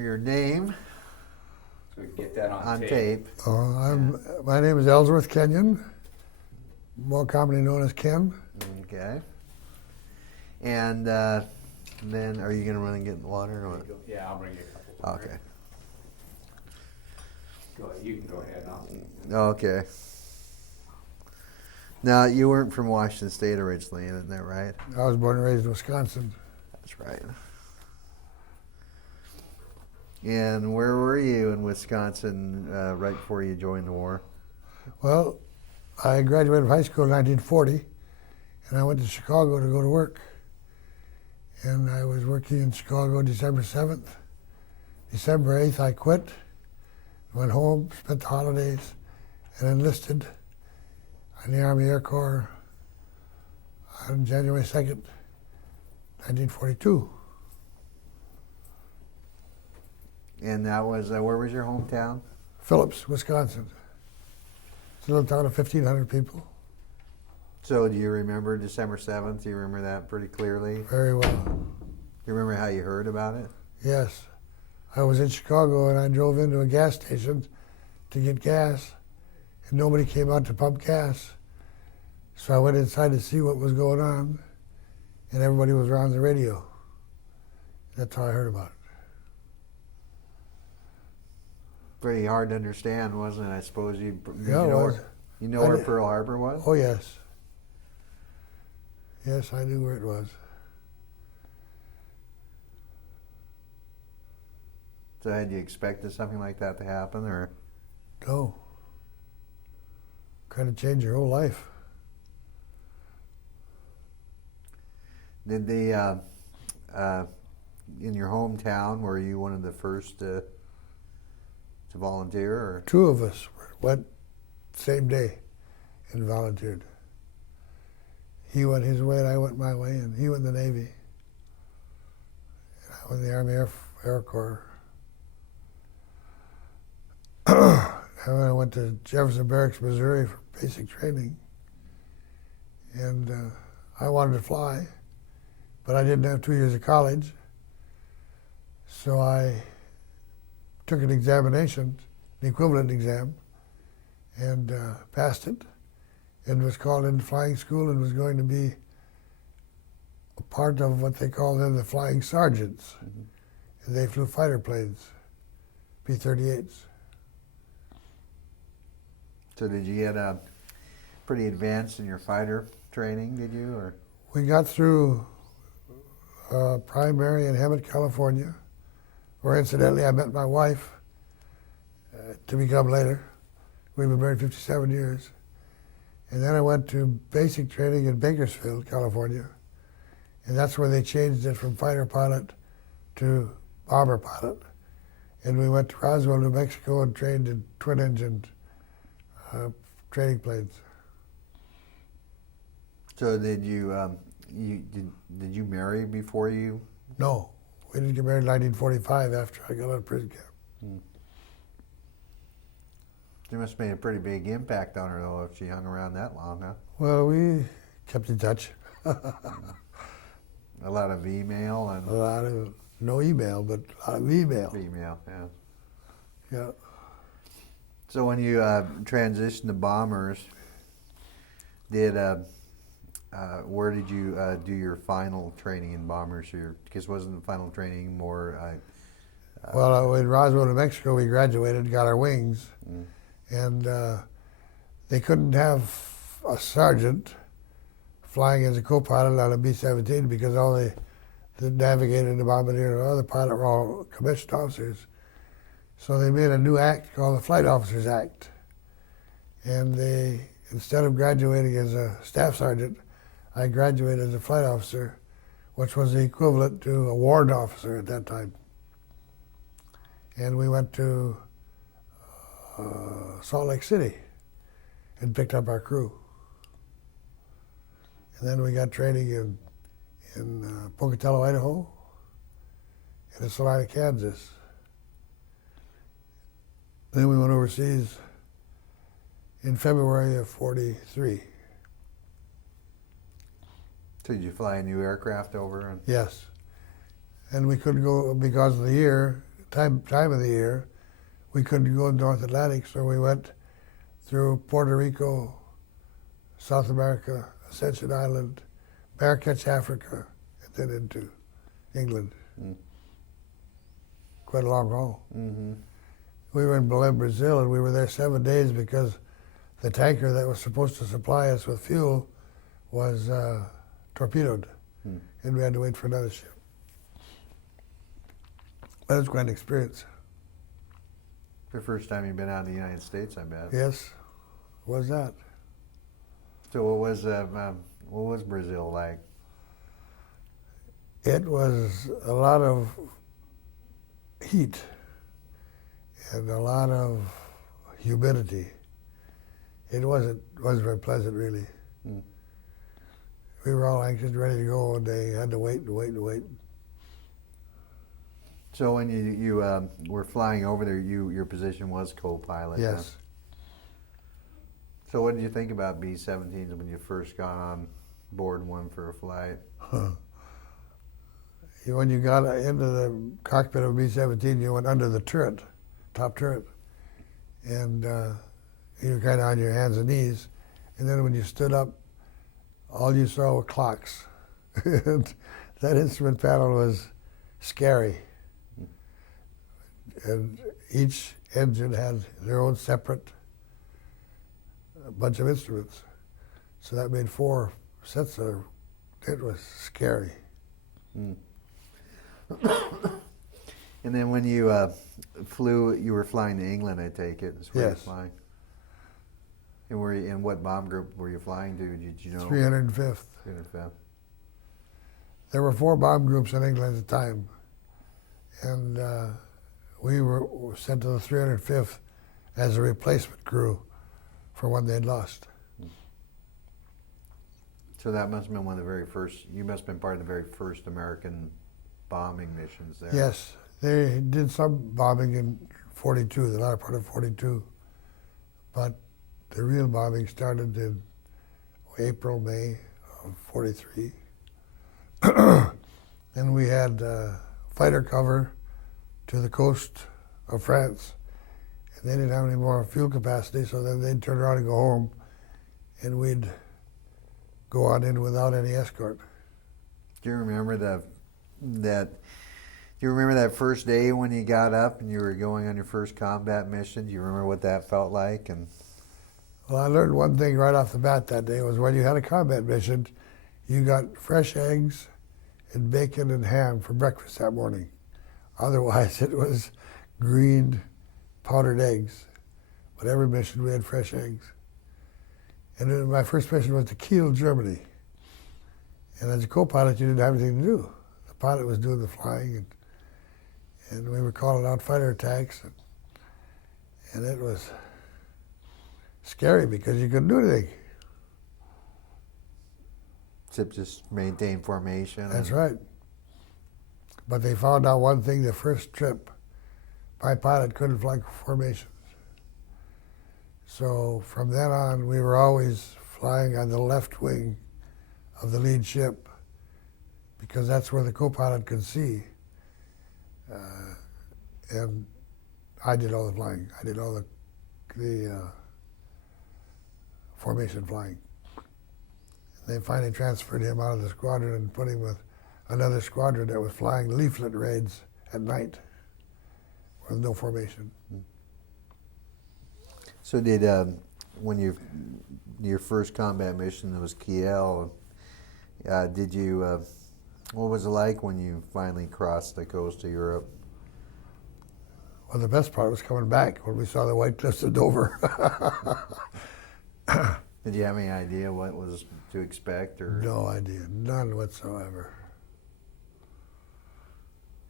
your name So we can get that on tape. My name is Ellsworth Kenyon, more commonly known as Ken. Okay. And then, are you going to run and get in the water? Or what? Yeah, I'll bring you a couple. Okay. Go ahead. You can go ahead now. Okay. Now, you weren't from Washington State originally, isn't that right? I was born and raised in Wisconsin. That's right. And where were you in Wisconsin right before you joined the war? Well, I graduated from high school in 1940, and I went to Chicago to go to work. And I was working in Chicago December 7th. December 8th, I quit, went home, spent the holidays, and enlisted in the Army Air Corps on January 2nd, 1942. And that was, where was your hometown? Phillips, Wisconsin. It's a little town of 1,500 people. So do you remember December 7th? Do you remember that pretty clearly? Very well. You remember how you heard about it? Yes. I was in Chicago and I drove into a gas station to get gas, and nobody came out to pump gas. So I went inside to see what was going on, and everybody was around the radio. That's how I heard about it. Pretty hard to understand, wasn't it? I suppose you Yeah, it was. You know where Pearl Harbor was? Oh, yes. Yes, I knew where it was. So had you expected something like that to happen, or? No. Kind of change your whole life. Did they, in your hometown, were you one of the first to volunteer? Or? Two of us went same day and volunteered. He went his way and I went my way, and he went in the Navy. And I went in the Army Air Corps. And I went to Jefferson Barracks, Missouri for basic training. And I wanted to fly, but I didn't have 2 years of college. So I took an examination, an equivalent exam, and passed it, and was called into flying school and was going to be a part of what they call then the flying sergeants. Mm-hmm. And they flew fighter planes, P-38s. So did you get pretty advanced in your fighter training, did you? Or? We got through primary in Hemet, California, where incidentally I met my wife to become later. We've been married 57 years. And then I went to basic training in Bakersfield, California. And that's where they changed it from fighter pilot to bomber pilot. And we went to Roswell, New Mexico, and trained in twin-engine training planes. So did you, did you marry before you? No, we didn't get married in 1945 after I got out of prison camp. Hmm. You must have made a pretty big impact on her, though, if she hung around that long, huh? Well, we kept in touch. A lot of email and... A lot of, no email, but a lot of email. Email, yeah. Yeah. So when you transitioned to bombers, where did you do your final training in bombers? Because wasn't the final training more... Well, in Roswell, New Mexico, we graduated, got our wings, and they couldn't have a sergeant flying as a co-pilot on a B-17 because all the navigator, the bombardier, and the other pilot were all commissioned officers. So they made a new act called the Flight Officers Act. And they, instead of graduating as a staff sergeant, I graduated as a flight officer, which was the equivalent to a warrant officer at that time. And we went to Salt Lake City and picked up our crew. And then we got training in Pocatello, Idaho, and in Salina, Kansas. Then we went overseas in February of '43. So did you fly a new aircraft over? Yes. And we couldn't go because of the year time of the year, we couldn't go North Atlantic, so we went through Puerto Rico, South America, Ascension Island, Marrakech, Africa, and then into England. Mm. Quite a long haul. Mm-hmm. We were in Belém, Brazil, and we were there 7 days because the tanker that was supposed to supply us with fuel was torpedoed, and we had to wait for another ship. That was quite an experience. The first time you've been out of the United States, I bet. Yes, was that? So what was Brazil like? It was a lot of heat and a lot of humidity. It wasn't very pleasant, really. Mm. We were all anxious, ready to go, and they had to wait and wait and wait. So when you were flying over there, your position was co-pilot. Yes. So what did you think about B-17s when you first got on board one for a flight? When you got into the cockpit of B-17, you went under the turret, top turret, and you were kind of on your hands and knees. And then when you stood up, all you saw were clocks. And that instrument panel was scary. And each engine had their own separate bunch of instruments. So that made 4 sets of, it was scary. Mm. And then when you flew, you were flying to England, I take it. That's where Yes. you were flying. And were you, in what bomb group were you flying to? Did you know? 305th. 305th. There were 4 bomb groups in England at the time. And we were sent to the 305th as a replacement crew for one they'd lost. So that must have been one of the very first, you must have been part of the very first American bombing missions there. Yes, they did some bombing in 42, the latter part of 42. But the real bombing started in April, May of 43. And we had fighter cover to the coast of France. And they didn't have any more fuel capacity, so then they'd turn around and go home, and we'd go on in without any escort. Do you remember that first day when you got up and you were going on your first combat mission? Do you remember what that felt like? And well, I learned one thing right off the bat that day was when you had a combat mission, you got fresh eggs and bacon and ham for breakfast that morning. Otherwise, it was green powdered eggs. But every mission, we had fresh eggs. And then my first mission was to Kiel, Germany. And as a co-pilot, you didn't have anything to do. The pilot was doing the flying, and we were calling out fighter attacks. And it was scary because you couldn't do anything. except just maintain formation. That's right. But they found out one thing the first trip. My pilot couldn't fly formations. So from then on, we were always flying on the left wing of the lead ship because that's where the co-pilot could see. And I did all the flying. I did all the formation flying. They finally transferred him out of the squadron and put him with another squadron that was flying leaflet raids at night with no formation. So did, when your first combat mission was Kiel, did you, what was it like when you finally crossed the coast of Europe? Well, the best part was coming back when we saw the White Cliffs of Dover. Did you have any idea what was to expect? Or No idea, none whatsoever.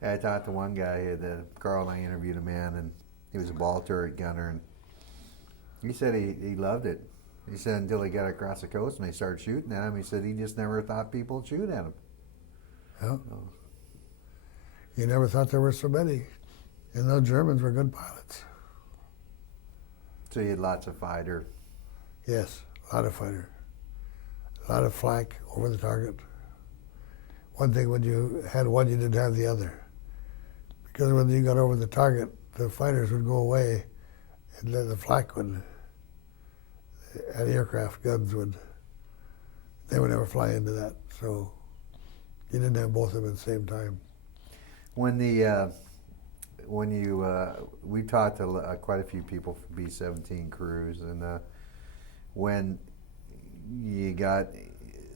I talked to one guy, Carl and I interviewed a man, and he was a ball turret gunner, and he said he loved it. He said until he got across the coast and they started shooting at him, he said he just never thought people would shoot at him. Yeah. You never thought there were so many. And those Germans were good pilots. So you had lots of fighter. Yes, a lot of fighter. A lot of flak over the target. One thing, when you had one, you didn't have the other. because when you got over the target, the fighters would go away, and then the flak would, anti-aircraft guns would, they would never fly into that. So you didn't have both of them at the same time. When we talked to quite a few people from B-17 crews, and when you got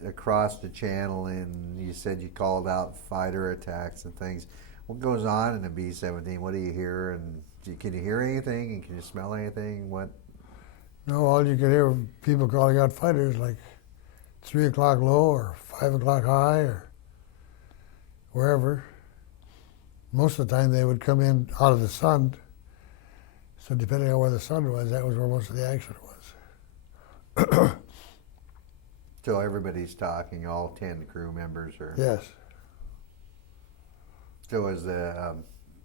across the channel and you said you called out fighter attacks and things, what goes on in a B-17? What do you hear, and can you hear anything, and can you smell anything? What? No, all you could hear were people calling out fighters, like 3 o'clock low or 5 o'clock high or wherever. Most of the time they would come in out of the sun, so depending on where the sun was, that was where most of the action was. So everybody's talking, all 10 crew members are... Yes. So as the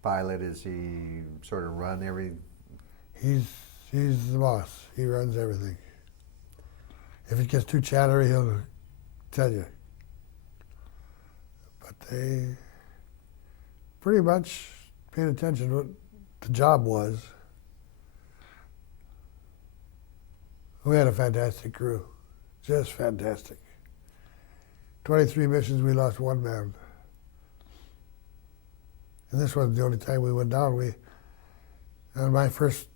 pilot, is he sort of run every... He's the boss. He runs everything. If it gets too chattery, he'll tell you. But they pretty much paid attention to what the job was. We had a fantastic crew, just fantastic. 23 missions, we lost 1 man. And this wasn't the only time we went down. On my first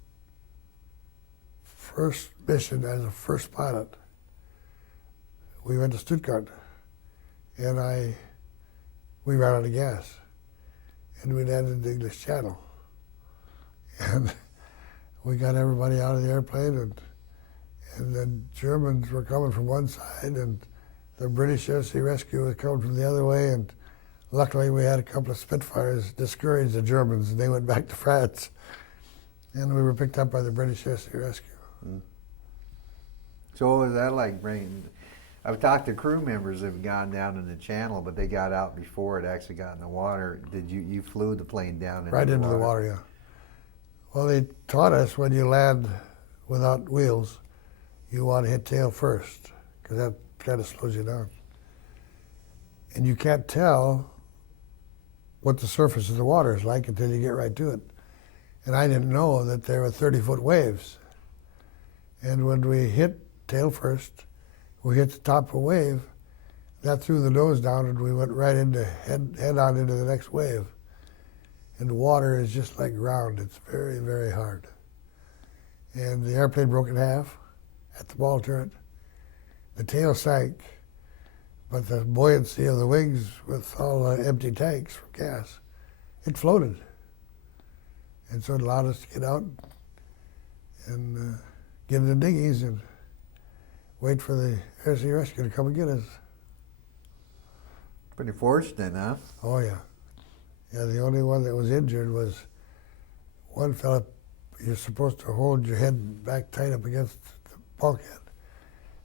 mission as a first pilot, we went to Stuttgart, and we ran out of gas, and we landed in the English Channel, and we got everybody out of the airplane, and the Germans were coming from one side, and the British Air Sea Rescue was coming from the other way, and luckily we had a couple of Spitfires discourage the Germans, and they went back to France, and we were picked up by the British Air Sea Rescue. Mm. So what was that like bringing... I've talked to crew members that have gone down in the channel, but they got out before it actually got in the water. Did you flew the plane down right into the water, yeah. Well, they taught us when you land without wheels, you want to hit tail first, because that kind of slows you down. And you can't tell what the surface of the water is like until you get right to it. And I didn't know that there were 30-foot waves. And when we hit tail first, we hit the top of a wave, that threw the nose down, and we went right into head on into the next wave. And the water is just like ground. It's very, very hard. And the airplane broke in half at the ball turret. The tail sank, but the buoyancy of the wings with all the empty tanks for gas, it floated. And so it allowed us to get out and get in the dinghies and wait for the Air Sea Rescue to come and get us. Pretty fortunate, huh? Oh, yeah. Yeah, the only one that was injured was one fella. You're supposed to hold your head back tight up against the bulkhead.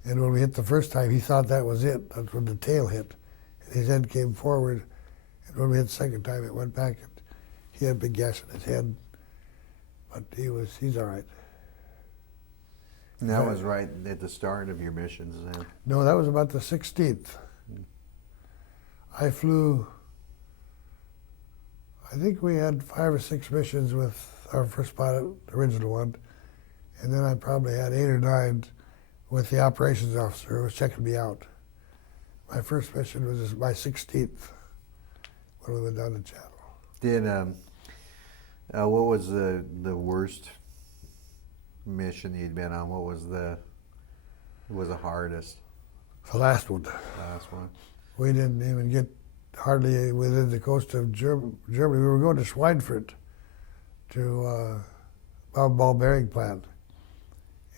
And when we hit the first time, he thought that was it. That's when the tail hit. And his head came forward. And when we hit the second time, it went back. And he had a big gash in his head. But he's all right. And that was right at the start of your missions then? No, that was about the 16th. I flew, I think we had 5 or 6 missions with our first pilot, the original one, and then I probably had 8 or 9 with the operations officer who was checking me out. My first mission was my 16th when we went down the channel. Did, what was the worst mission you'd been on? What was the hardest? The last one. Last one. We didn't even get hardly within the coast of Germany. We were going to Schweinfurt to ball bearing plant.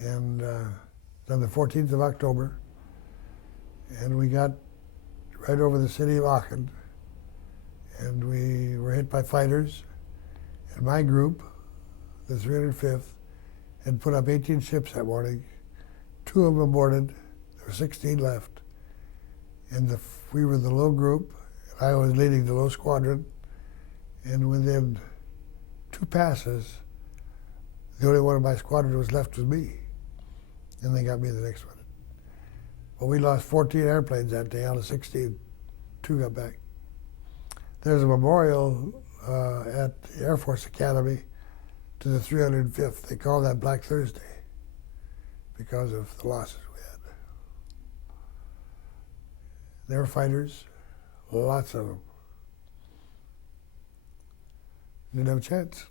And on the 14th of October, and we got right over the city of Aachen, and we were hit by fighters. And my group, the 305th, had put up 18 ships that morning. 2 of them boarded. There were 16 left. And we were the low group, and I was leading the low squadron. And within 2 passes, the only one of my squadron was left was me. And they got me the next one. But we lost 14 airplanes that day out of 16. 2 got back. There's a memorial at the Air Force Academy to the 305th. They call that Black Thursday because of the losses we had. They were fighters, lots of them. Didn't have a chance.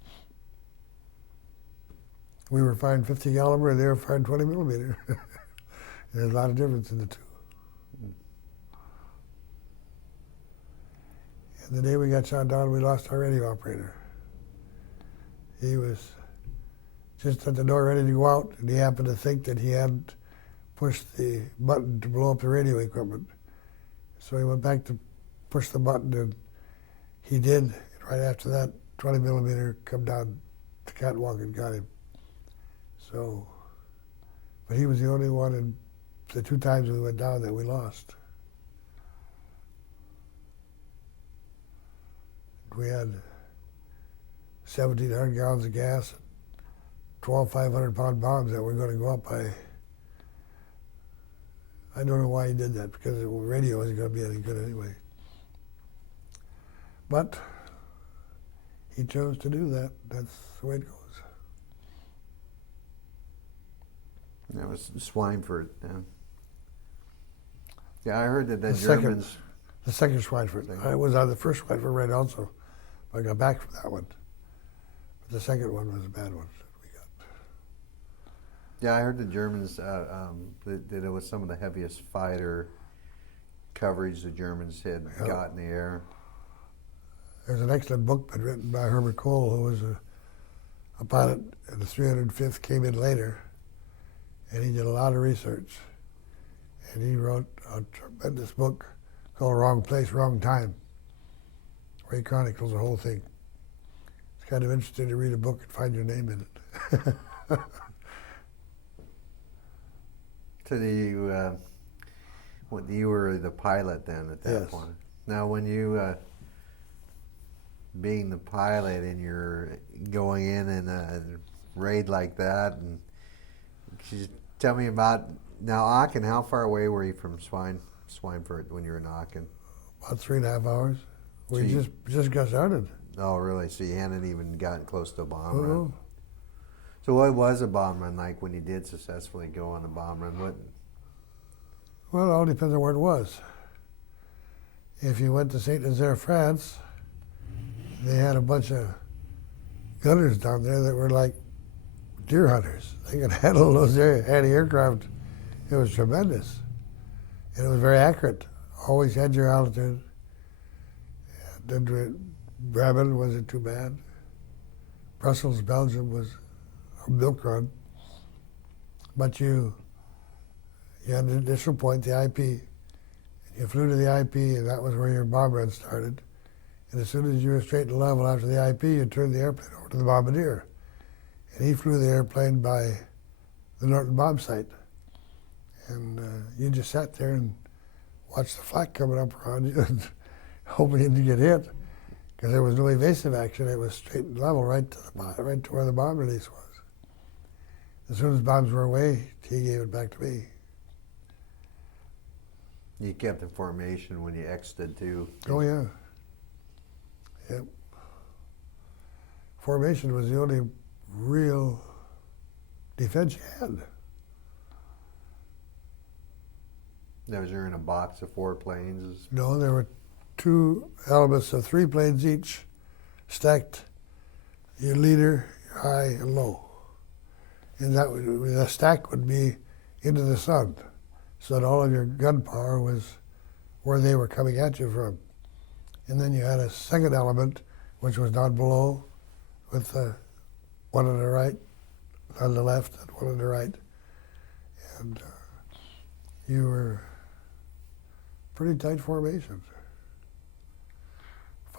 We were firing 50 caliber and they were firing 20 millimeter. There's a lot of difference in the two. And the day we got shot down, we lost our radio operator. He was just at the door ready to go out, and he happened to think that he hadn't pushed the button to blow up the radio equipment. So he went back to push the button, and he did. And right after that, 20 millimeter come down the catwalk and got him. So, but he was the only one in the 2 times we went down that we lost. We had 1,700 gallons of gas, 12 500-pound bombs that were going to go up by. I don't know why he did that, because the radio wasn't going to be any good anyway. But he chose to do that. That's the way it goes. That was Schweinfurt. Yeah, I heard that the Germans. The second Schweinfurt. I was on the first Schweinfurt right also. I got back from that one. But the second one was a bad one that we got. Yeah, I heard the Germans, that it was some of the heaviest fighter coverage the Germans had got in the air. There's an excellent book written by Herbert Cole, who was a pilot in the 305th, came in later, and he did a lot of research. And he wrote a tremendous book called Wrong Place, Wrong Time, where he chronicles the whole thing. It's kind of interesting to read a book and find your name in it. So you were the pilot then at that point. Now, when you, being the pilot and you're going in a raid like that, and could you tell me about, now Aachen, how far away were you from Schweinfurt when you were in Aachen? About 3.5 hours. We just got started. Oh, really? So you hadn't even gotten close to a bomb Oh, run? no. So what was a bomb run like when you did successfully go on a bomb run? Well, it all depends on where it was. If you went to St. Nazaire, France, they had a bunch of gunners down there that were like deer hunters. They could handle those anti-aircraft. It was tremendous. And it was very accurate. Always had your altitude. Bremen wasn't too bad. Brussels, Belgium was a milk run. But you had an initial point, the IP. You flew to the IP, and that was where your bomb run started. And as soon as you were straight and level after the IP, you turned the airplane over to the bombardier. And he flew the airplane by the Norton bomb site. And you just sat there and watched the flak coming up around you and hoping you didn't get hit. Because there was no evasive action. It was straight and level right to where the bomb release was. As soon as bombs were away, he gave it back to me. You kept the formation when you exited too. Oh, yeah. Yep. Formation was the only real defense you had. That was in a box of 4 planes? No, there were 2 elements of 3 planes each, stacked your leader, your high, and low. And the stack would be into the sun, so that all of your gun power was where they were coming at you from. And then you had a second element, which was down below, with one on the right, on the left, and one on the right. And you were pretty tight formation.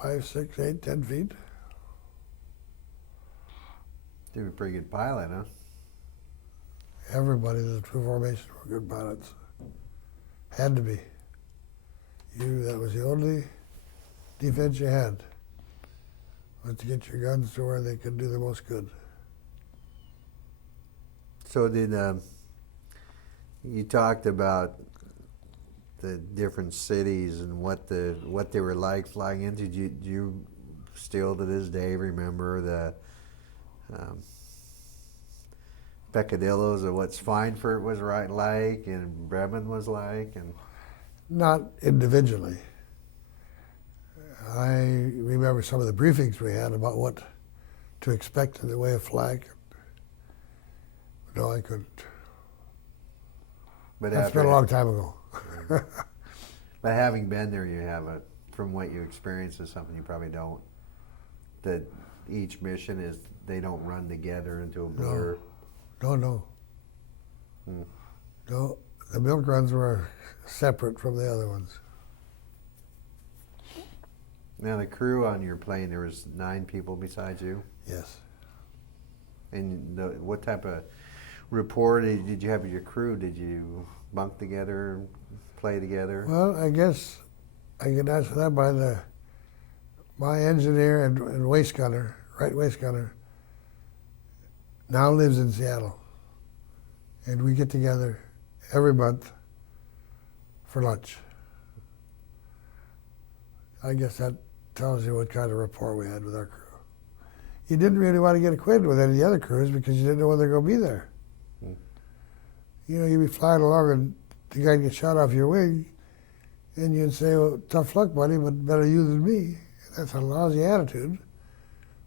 5, 6, 8, 10 feet. You were a pretty good pilot, huh? Everybody in the true formation were good pilots. Had to be. That was the only defense you had, was to get your guns to where they could do the most good. So did you talked about the different cities and what they were like flying into? Did you still to this day remember the peccadillos of what Schweinfurt was like and Bremen was like? And not individually. I remember some of the briefings we had about what to expect in the way of flak. No, I couldn't. But That's been a long time ago. But having been there, you have from what you experience, is something you probably don't. That each mission they don't run together into a blur. No. No, the milk runs were separate from the other ones. Now the crew on your plane, there was 9 people besides you? Yes. And what type of rapport did you have with your crew? Did you bunk together, play together? Well, I guess I can answer that by my engineer and waist gunner, right waist gunner, now lives in Seattle. And we get together every month for lunch. I guess that tells you what kind of rapport we had with our crew. You didn't really want to get acquainted with any of the other crews because you didn't know when they're going to be there. You know, you'd be flying along and the guy gets shot off your wing, and you'd say, well, tough luck, buddy, but better you than me. That's a lousy attitude.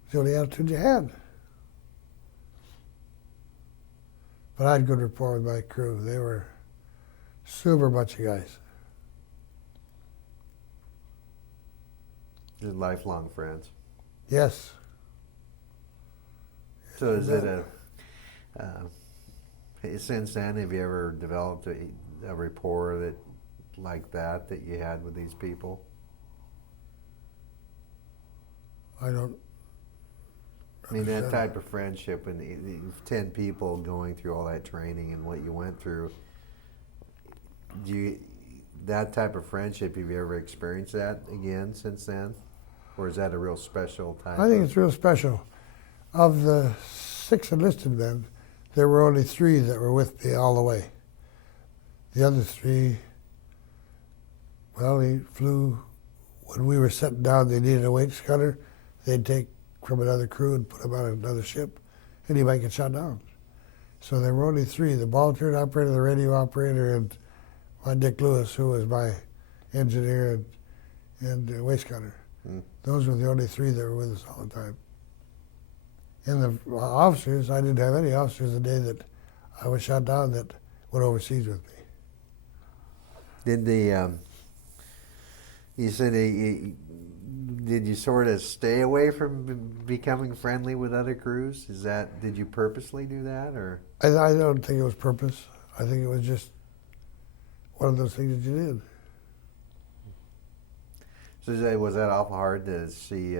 It's the only attitude you had. But I had good rapport with my crew. They were super bunch of guys. Just lifelong friends. Yes. So is it since then, have you ever developed a rapport like that you had with these people? I don't. I mean, that type of friendship and 10 people going through all that training and what you went through, that type of friendship, have you ever experienced that again since then? Or is that a real special type? I think it's real special. Of the 6 enlisted men, there were only 3 that were with me all the way. The other 3, well, he flew, when we were setting down, they needed a weight gunner, they'd take from another crew and put him on another ship, and he might get shot down. So there were only 3, the ball turret operator, the radio operator, and Dick Lewis, who was my engineer and waist gunner. Those were the only 3 that were with us all the time. And the officers, I didn't have any officers the day that I was shot down that went overseas with me. Did you said did you sort of stay away from becoming friendly with other crews? Did you purposely do that, or? I don't think it was purpose. I think it was just one of those things that you did. So was that awful hard to see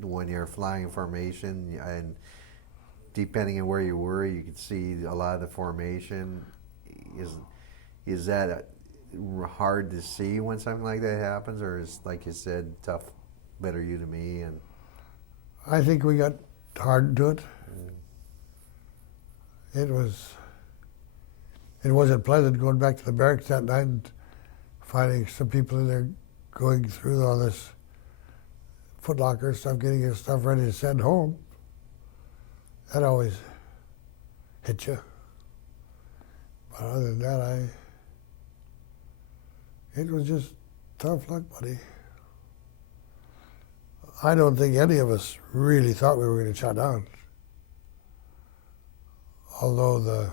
when you're flying in formation, and depending on where you were, you could see a lot of the formation? Is that hard to see when something like that happens, or is, like you said, tough, better you to me? And I think we got hardened to it. It wasn't pleasant going back to the barracks that night and finding some people in there going through all this Foot Locker stuff, getting your stuff ready to send home. That always hit you. But other than that, it was just tough luck, buddy. I don't think any of us really thought we were going to get shot down. Although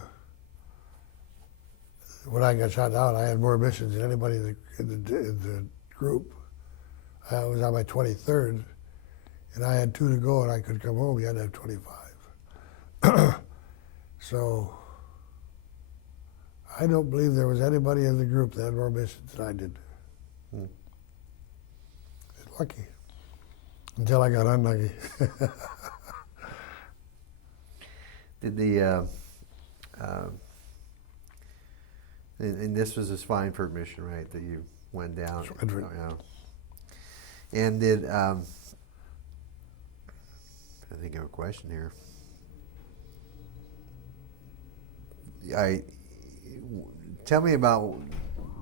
when I got shot down, I had more missions than anybody in the group. I was on my 23rd, and I had 2 to go, and I could come home. You had to have 25. So I don't believe there was anybody in the group that had more missions than I did. Lucky. Until I got unlucky. Did and this was a Schweinfurt mission, right, that you went down? Schweinfurt. Yeah. And did, I think I have a question here. Tell me about,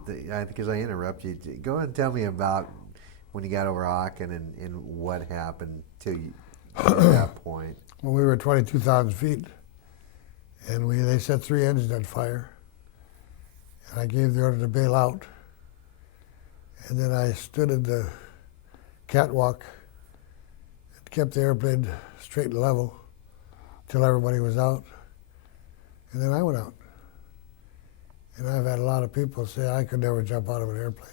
because I interrupt you, go ahead and tell me about when you got over Aachen and what happened to you at that point? Well, we were at 22,000 feet, and they set 3 engines on fire. And I gave the order to bail out. And then I stood at the catwalk and kept the airplane straight and level till everybody was out. And then I went out. And I've had a lot of people say I could never jump out of an airplane.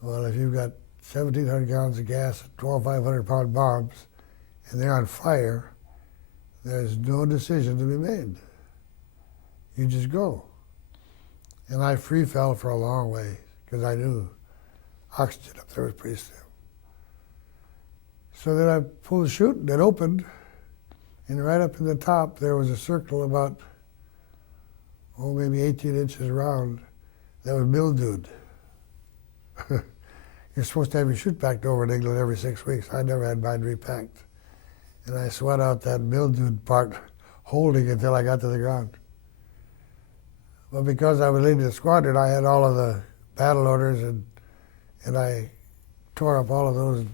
Well, if you've got 1,700 gallons of gas and 2,500-pound bombs, and they're on fire, there's no decision to be made. You just go. And I free fell for a long way because I knew oxygen up there was pretty slim. So then I pulled the chute and it opened, and right up in the top there was a circle about, maybe 18 inches around that was mildewed. You're supposed to have your chute packed over in England every 6 weeks. I never had mine repacked. And I sweat out that mildewed part, holding until I got to the ground. But because I was leading the squadron, I had all of the battle orders, and I tore up all of those and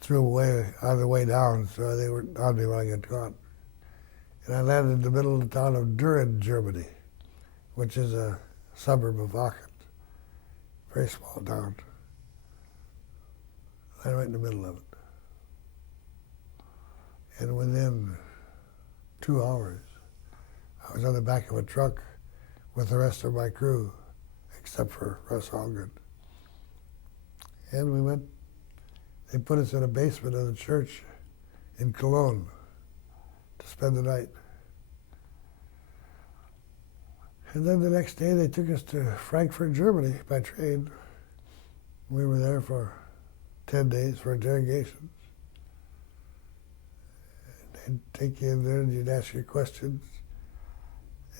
threw them away on the way down, so they were on me when I got caught. And I landed in the middle of the town of Düren, Germany, which is a suburb of Aachen. Very small town. Right in the middle of it. And within 2 hours, I was on the back of a truck with the rest of my crew, except for Russ Holgren. And we went, they put us in a basement of the church in Cologne to spend the night. And then the next day they took us to Frankfurt, Germany by train. We were there for 10 days for interrogations. They'd take you in there and you'd ask your questions.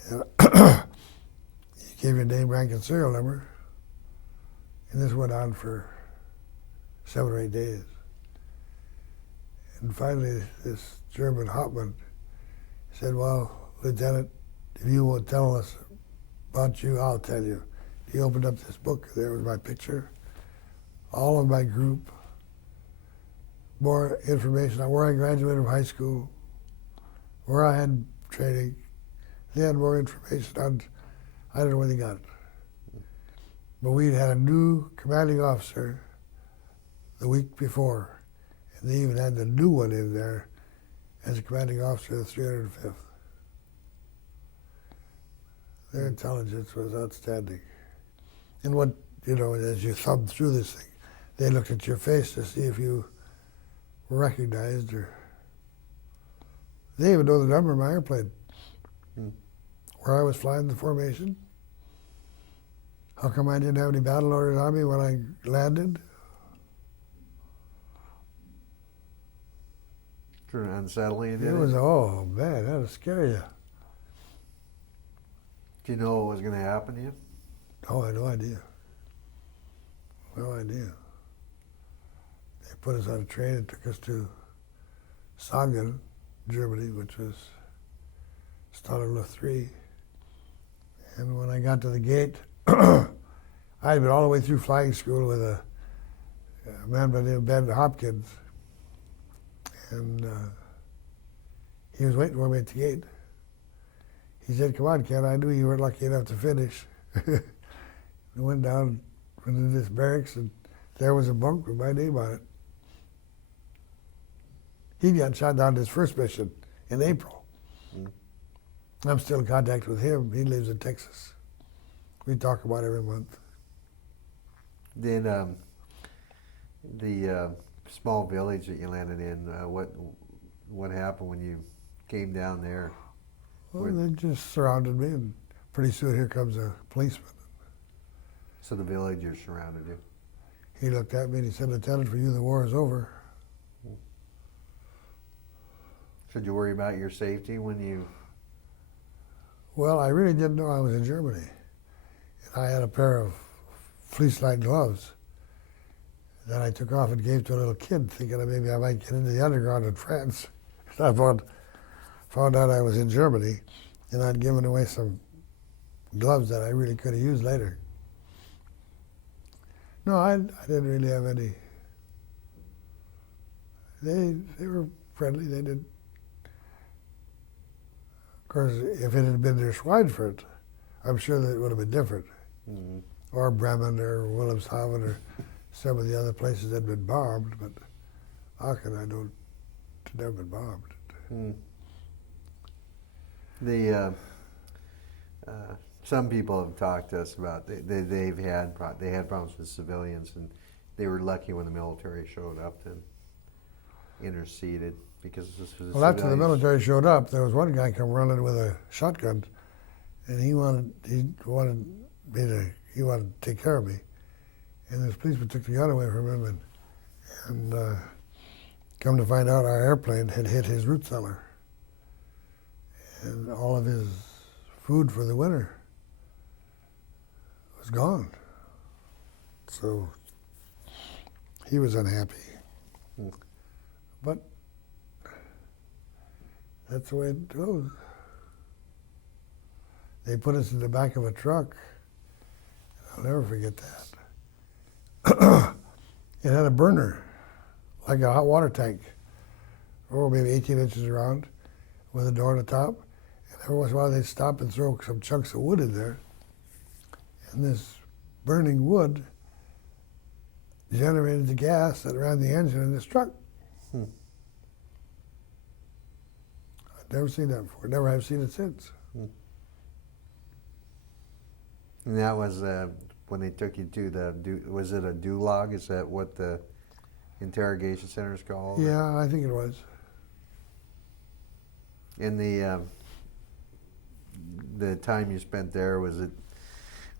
And you gave your name, rank, and serial number. And this went on for 7 or 8 days. And finally, this German Hauptmann said, well, Lieutenant, if you won't tell us about you, I'll tell you. He opened up this book. There was my picture, all of my group, more information on where I graduated from high school, where I had training. They had more information on, I don't know where they got it. But we'd had a new commanding officer the week before, and they even had the new one in there as a commanding officer of the 305th. Their intelligence was outstanding. And what, as you thumbed through this thing, they looked at your face to see if you were recognized, or they even know the number of my airplane, where I was flying the formation, how come I didn't have any battle orders on me when I landed. Sort of unsettling, It was, oh man, that would scare you. Do you know what was going to happen to you? Oh, I had no idea. No idea. They put us on a train and took us to Sangen, Germany, which was Stalingrad 3. And when I got to the gate, I had been all the way through flying school with a man by the name of Ben Hopkins. And he was waiting for me at the gate. He said, come on, Ken, I knew you weren't lucky enough to finish. I went down into this barracks, and there was a bunk with my name on it. He got shot down his first mission in April. I'm still in contact with him. He lives in Texas. We talk about it every month. Then the small village that you landed in, what happened when you came down there? Well, they just surrounded me, and pretty soon here comes a policeman. So the villagers surrounded you? He looked at me and he said, Lieutenant, for you the war is over. Should you worry about your safety when you... Well, I really didn't know I was in Germany. And I had a pair of fleece-lined gloves that I took off and gave to a little kid, thinking that maybe I might get into the underground in France. And I found out I was in Germany, and I'd given away some gloves that I really could have used later. No, I didn't really have any. They were friendly. They did. Of course, if it had been near Schweinfurt, I'm sure that it would have been different. Mm-hmm. Or Bremen or Wilhelmshaven or some of the other places that had been bombed, but Aachen, it's never been bombed. Mm. Some people have talked to us about they had problems with civilians, and they were lucky when the military showed up and interceded, because this was Well, after the military showed up, there was one guy come running with a shotgun, and he wanted to take care of me, and this policeman took the gun away from him, and come to find out, our airplane had hit his root cellar, and all of his food for the winter was gone. So he was unhappy. Mm. But that's the way it goes. They put us in the back of a truck. I'll never forget that. It had a burner, like a hot water tank, or maybe 18 inches around, with a door on the top. And every once in a while they'd stop and throw some chunks of wood in there. And this burning wood generated the gas that ran the engine in this truck. Hmm. I'd never seen that before. Never have seen it since. Hmm. And that was when they took you to was it a gulag? Is that what the interrogation center is called? Yeah, I think it was. In the time you spent there, was it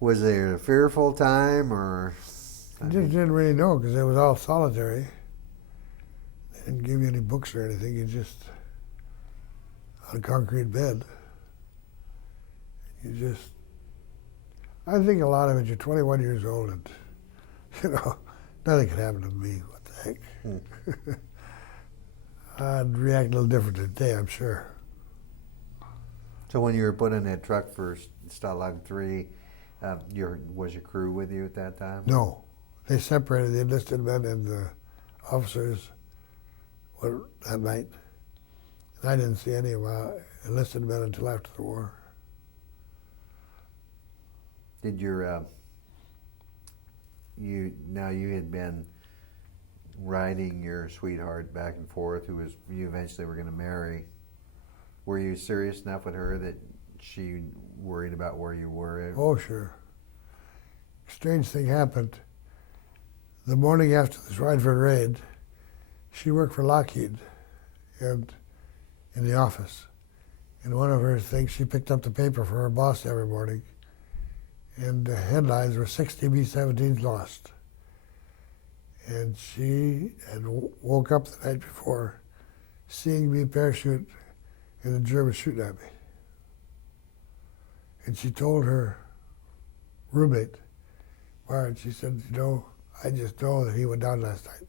a fearful time, or? I just didn't really know, because it was all solitary. They didn't give you any books or anything. You just on a concrete bed. You just. I think a lot of it. You're 21 years old, and nothing could happen to me. What the heck? Hmm. I'd react a little different today, I'm sure. So when you were put in that truck for Stalag 3, was your crew with you at that time? No. They separated the enlisted men and the officers that night. And I didn't see any of my enlisted men until after the war. Did you had been riding your sweetheart back and forth, you eventually were going to marry. Were you serious enough with her that she worried about where you were? Oh, sure. Strange thing happened. The morning after the Schweinfurt raid, she worked for Lockheed and in the office. And one of her things, she picked up the paper for her boss every morning, and the headlines were 60 B-17s lost. And she had woke up the night before seeing me parachute and the Germans shooting at me. And she told her roommate, Bart, she said, I just know that he went down last night.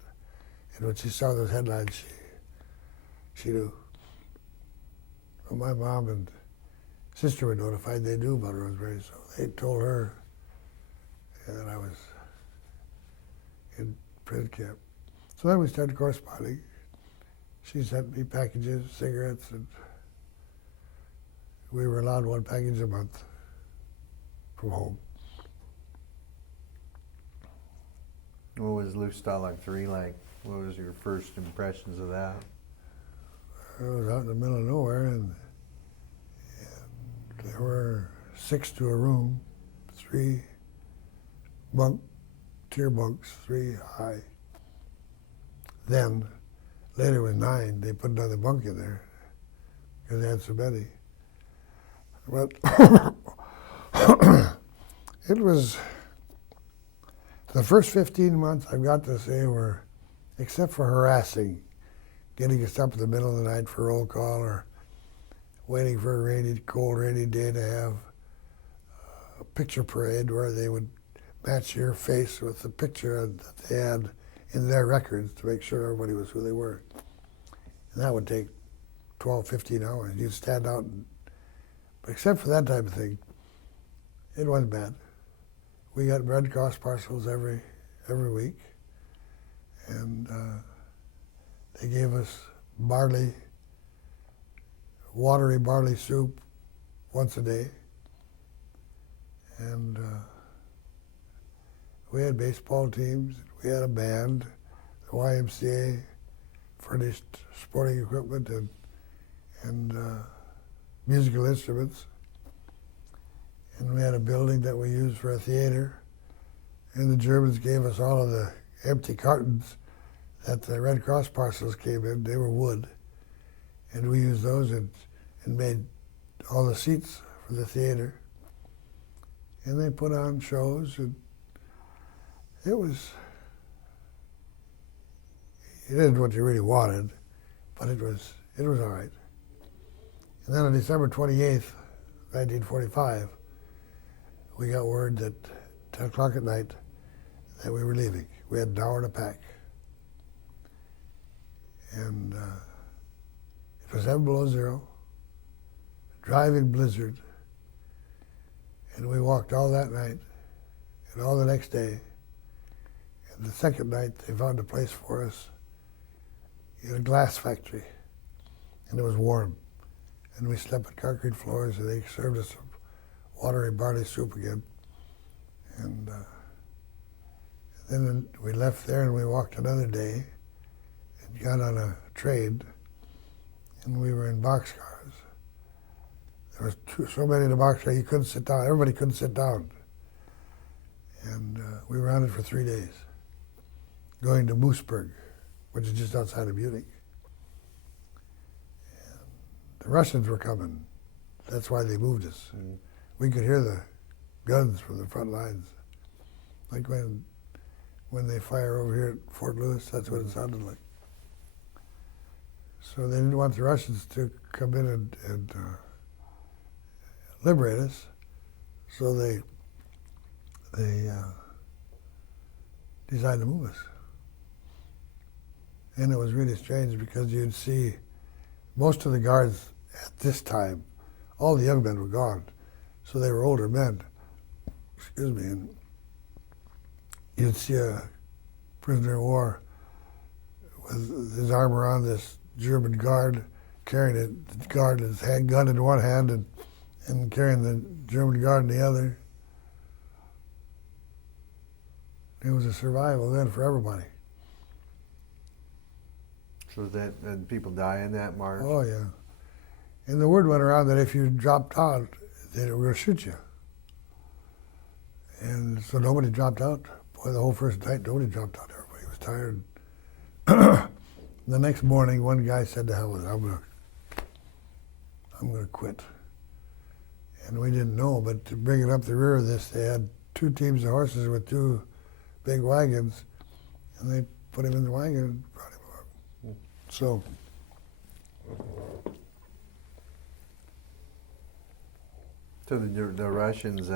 And when she saw those headlines, she knew. Well, my mom and sister were notified. They knew about Rosemary, so they told her that I was in prison camp. So then we started corresponding. She sent me packages, cigarettes, and we were allowed one package a month from home. What was Luke Stalag 3 like? What was your first impressions of that? I was out in the middle of nowhere, and there were 6 to a room, 3 tier bunks, 3 high. Then, later it was 9. They put another bunk in there because they had so many. But it was the first 15 months, I've got to say, were, except for harassing, getting us up in the middle of the night for roll call, or waiting for a cold, rainy day to have a picture parade where they would match your face with the picture that they had in their records to make sure everybody was who they were. And that would take 12, 15 hours. You'd stand out, but except for that type of thing, it wasn't bad. We got Red Cross parcels every every week. And they gave us watery barley soup once a day. And we had baseball teams, we had a band, the YMCA furnished sporting equipment and musical instruments. And we had a building that we used for a theater. And the Germans gave us all of the empty cartons that the Red Cross parcels came in. They were wood. And we used those and made all the seats for the theater. And they put on shows, and it isn't what you really wanted, but it was all right. And then on December 28th, 1945, we got word that 10 o'clock at night that we were leaving. We had an hour to pack. And it was 7 below zero, driving blizzard. And we walked all that night and all the next day. And the second night, they found a place for us in a glass factory. And it was warm. And we slept on concrete floors, and they served us some watery barley soup again. And then we left there and we walked another day and got on a train, and we were in boxcars. There was so many in the boxcar you couldn't sit down. Everybody couldn't sit down. And we were on it for 3 days, going to Moosburg, which is just outside of Munich. And the Russians were coming. That's why they moved us. Mm. We could hear the guns from the front lines. Like when they fire over here at Fort Lewis, that's what it sounded like. So they didn't want the Russians to come in and liberate us, so they decided to move us. And it was really strange because you'd see most of the guards at this time, all the young men were gone, so they were older men. Excuse me. And you'd see a prisoner of war with his arm around this German guard, carrying the guard in his hand, gun in one hand, and carrying the German guard in the other. It was a survival then for everybody. So did people die in that march? Oh, yeah. And the word went around that if you dropped out, they were going to shoot you. And so nobody dropped out. Boy, the whole first night, nobody dropped out. Everybody was tired. The next morning, one guy said to hell with it, I'm going to quit. And we didn't know, but to bring it up the rear of this, they had 2 teams of horses with 2 big wagons, and they put him in the wagon and brought him over. So, the Russians,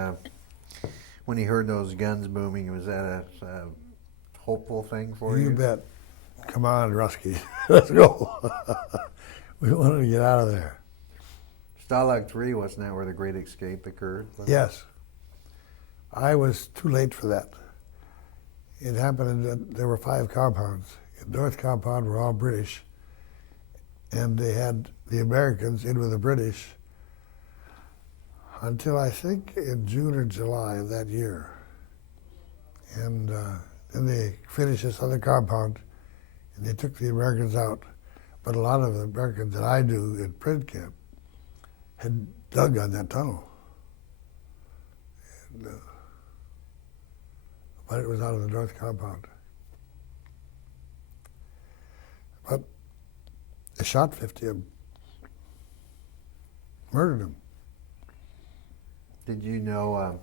when he heard those guns booming, was that a hopeful thing for you? You bet. Come on, Rusky, let's go. We wanted to get out of there. Stalag 3, wasn't that where the Great Escape occurred? Yes. I was too late for that. It happened, there were 5 compounds. The North Compound were all British, and they had the Americans in with the British until I think in June or July of that year. And then they finished this other compound, and they took the Americans out. But a lot of the Americans that I knew in prison camp had dug on that tunnel. And, but it was out of the North Compound. But they shot 50 of them, murdered them. Did you know,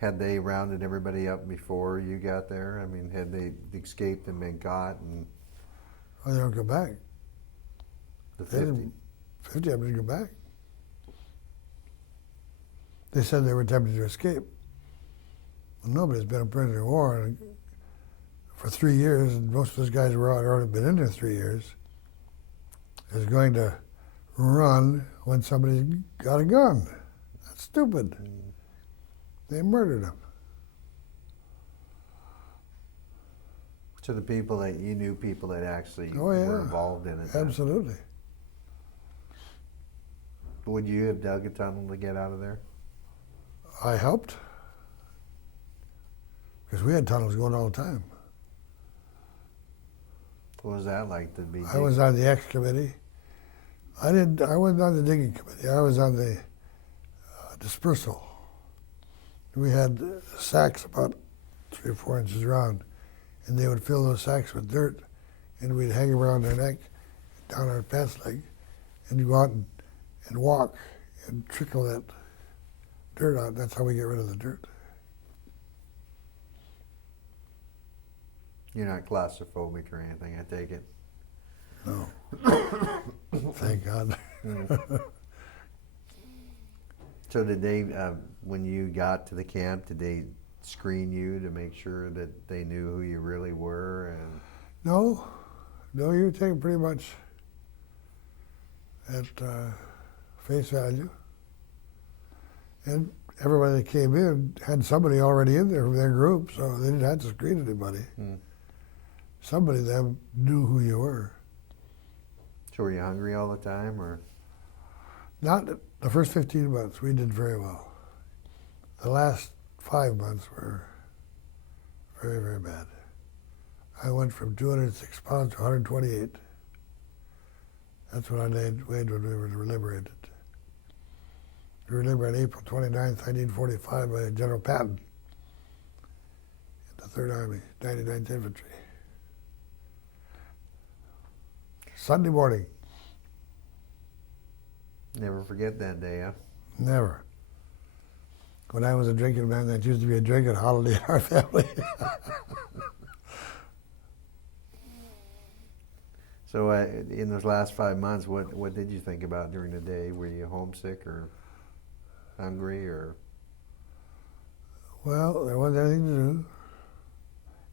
had they rounded everybody up before you got there? I mean, had they escaped and been caught? And Oh, they don't go back. The 50? 50 of them didn't go back. They said they were attempting to escape. Well, nobody's been a prisoner of war for 3 years, and most of those guys were already been in there 3 years, is going to run when somebody's got a gun. That's stupid. They murdered them. So the people that you knew, people that actually Oh, yeah. were involved in it. then. Absolutely. Would you have dug a tunnel to get out of there? I helped because we had tunnels going all the time. What was that like to be? I was on the X committee. I wasn't on the digging committee. I was on the dispersal. We had sacks about 3 or 4 inches around, and they would fill those sacks with dirt, and we'd hang around their neck, down our pants leg, and go out and walk and trickle that dirt out. That's how we get rid of the dirt. You're not claustrophobic or anything, I take it. No. Thank God. So did they, when you got to the camp, did they screen you to make sure that they knew who you really were? And No, you were taken pretty much at face value. And everybody that came in had somebody already in there from their group, so they didn't have to screen anybody. Somebody of them knew who you were. So were you hungry all the time, or? Not the first 15 months, we did very well. The last 5 months were very, very bad. I went from 206 pounds to 128. That's what I weighed when we were liberated. We were liberated April 29th, 1945 by General Patton in the 3rd Army, 99th Infantry. Sunday morning. Never forget that day, huh? Never. When I was a drinking man, that used to be a drinking holiday in our family. So in those last 5 months, what did you think about during the day? Were you homesick or hungry or? Well, there wasn't anything to do.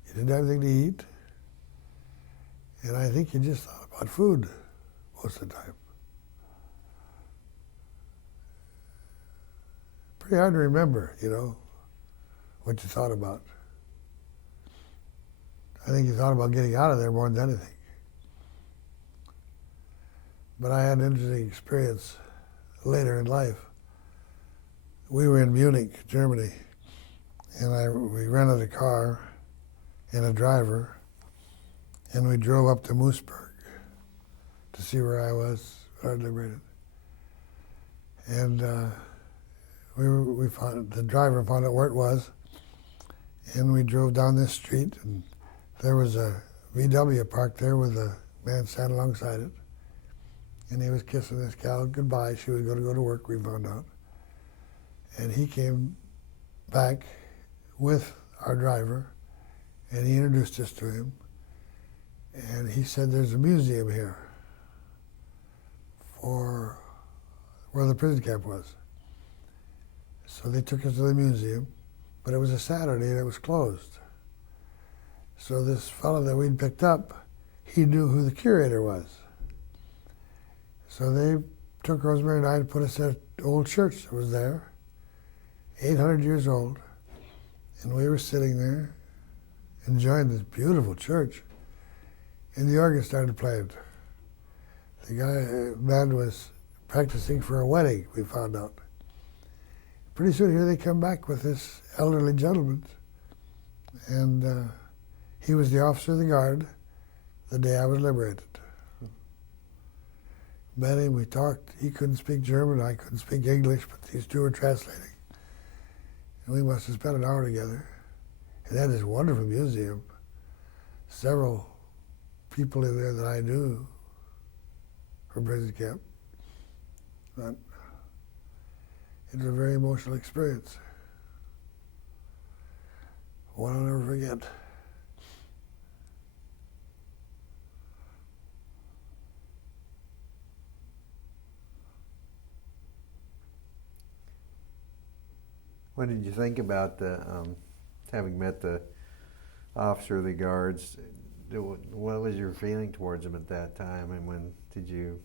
You didn't have anything to eat. And I think you just thought about food most of the time. Pretty hard to remember, what you thought about. I think you thought about getting out of there more than anything. But I had an interesting experience later in life. We were in Munich, Germany, and we rented a car and a driver, and we drove up to Moosburg to see where I was when I was liberated. And we found the driver found out where it was, and we drove down this street, and there was a VW parked there with a man standing alongside it, and he was kissing this gal goodbye. She was going to go to work, we found out. And he came back with our driver, and he introduced us to him, and he said, there's a museum here for where the prison camp was. So they took us to the museum, but it was a Saturday and it was closed. So this fellow that we'd picked up, he knew who the curator was. So they took Rosemary and I and put us at an old church that was there, 800 years old, and we were sitting there enjoying this beautiful church, and the organ started playing. The man was practicing for a wedding, we found out. Pretty soon here they come back with this elderly gentleman, and he was the officer of the guard the day I was liberated. Met him, we talked. He couldn't speak German, I couldn't speak English, but these two were translating. And we must have spent an hour together. It had this wonderful museum. Several people in there that I knew from prison camp. But it was a very emotional experience. One I'll never forget. What did you think about the having met the officer of the guards? What was your feeling towards him at that time, and when did you?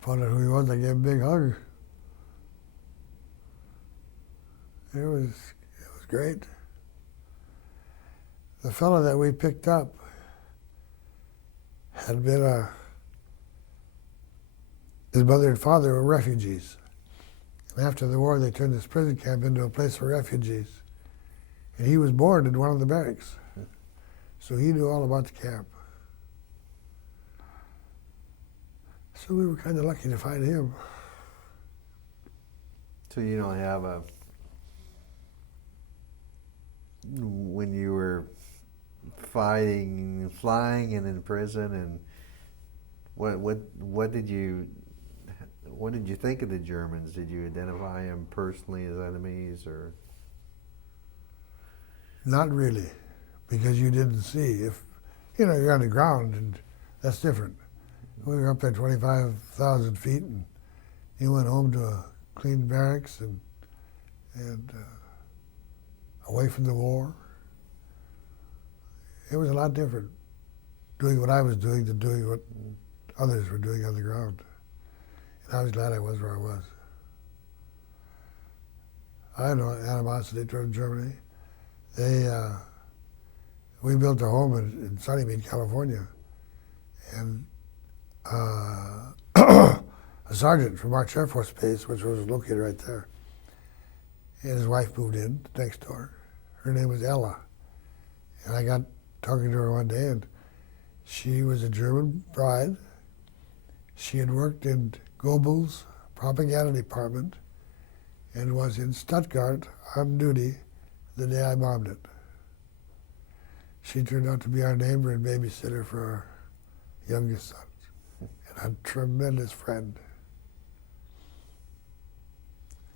Found out who he was, I gave him a big hug. It was great. the fellow that we picked up had been his mother and father were refugees. And after the war, they turned this prison camp into a place for refugees. And he was born in one of the barracks. So he knew all about the camp. So we were kind of lucky to find him. So you don't have when you were fighting, flying, and in prison, and what did you think of the Germans? Did you identify them personally as enemies, or? Not really, because you didn't see. If you're on the ground, and that's different. We were up there 25,000 feet, and you went home to a clean barracks and away from the war. It was a lot different doing what I was doing than doing what others were doing on the ground. And I was glad I was where I was. I had no animosity toward Germany. We built a home in Sunnymead, California, and a sergeant from Arch Air Force Base, which was located right there, and his wife moved in next door. Her name was Ella, and I got talking to her one day, and she was a German bride. She had worked in Goebbels' propaganda department and was in Stuttgart on duty the day I bombed it. She turned out to be our neighbor and babysitter for our youngest son, and a tremendous friend.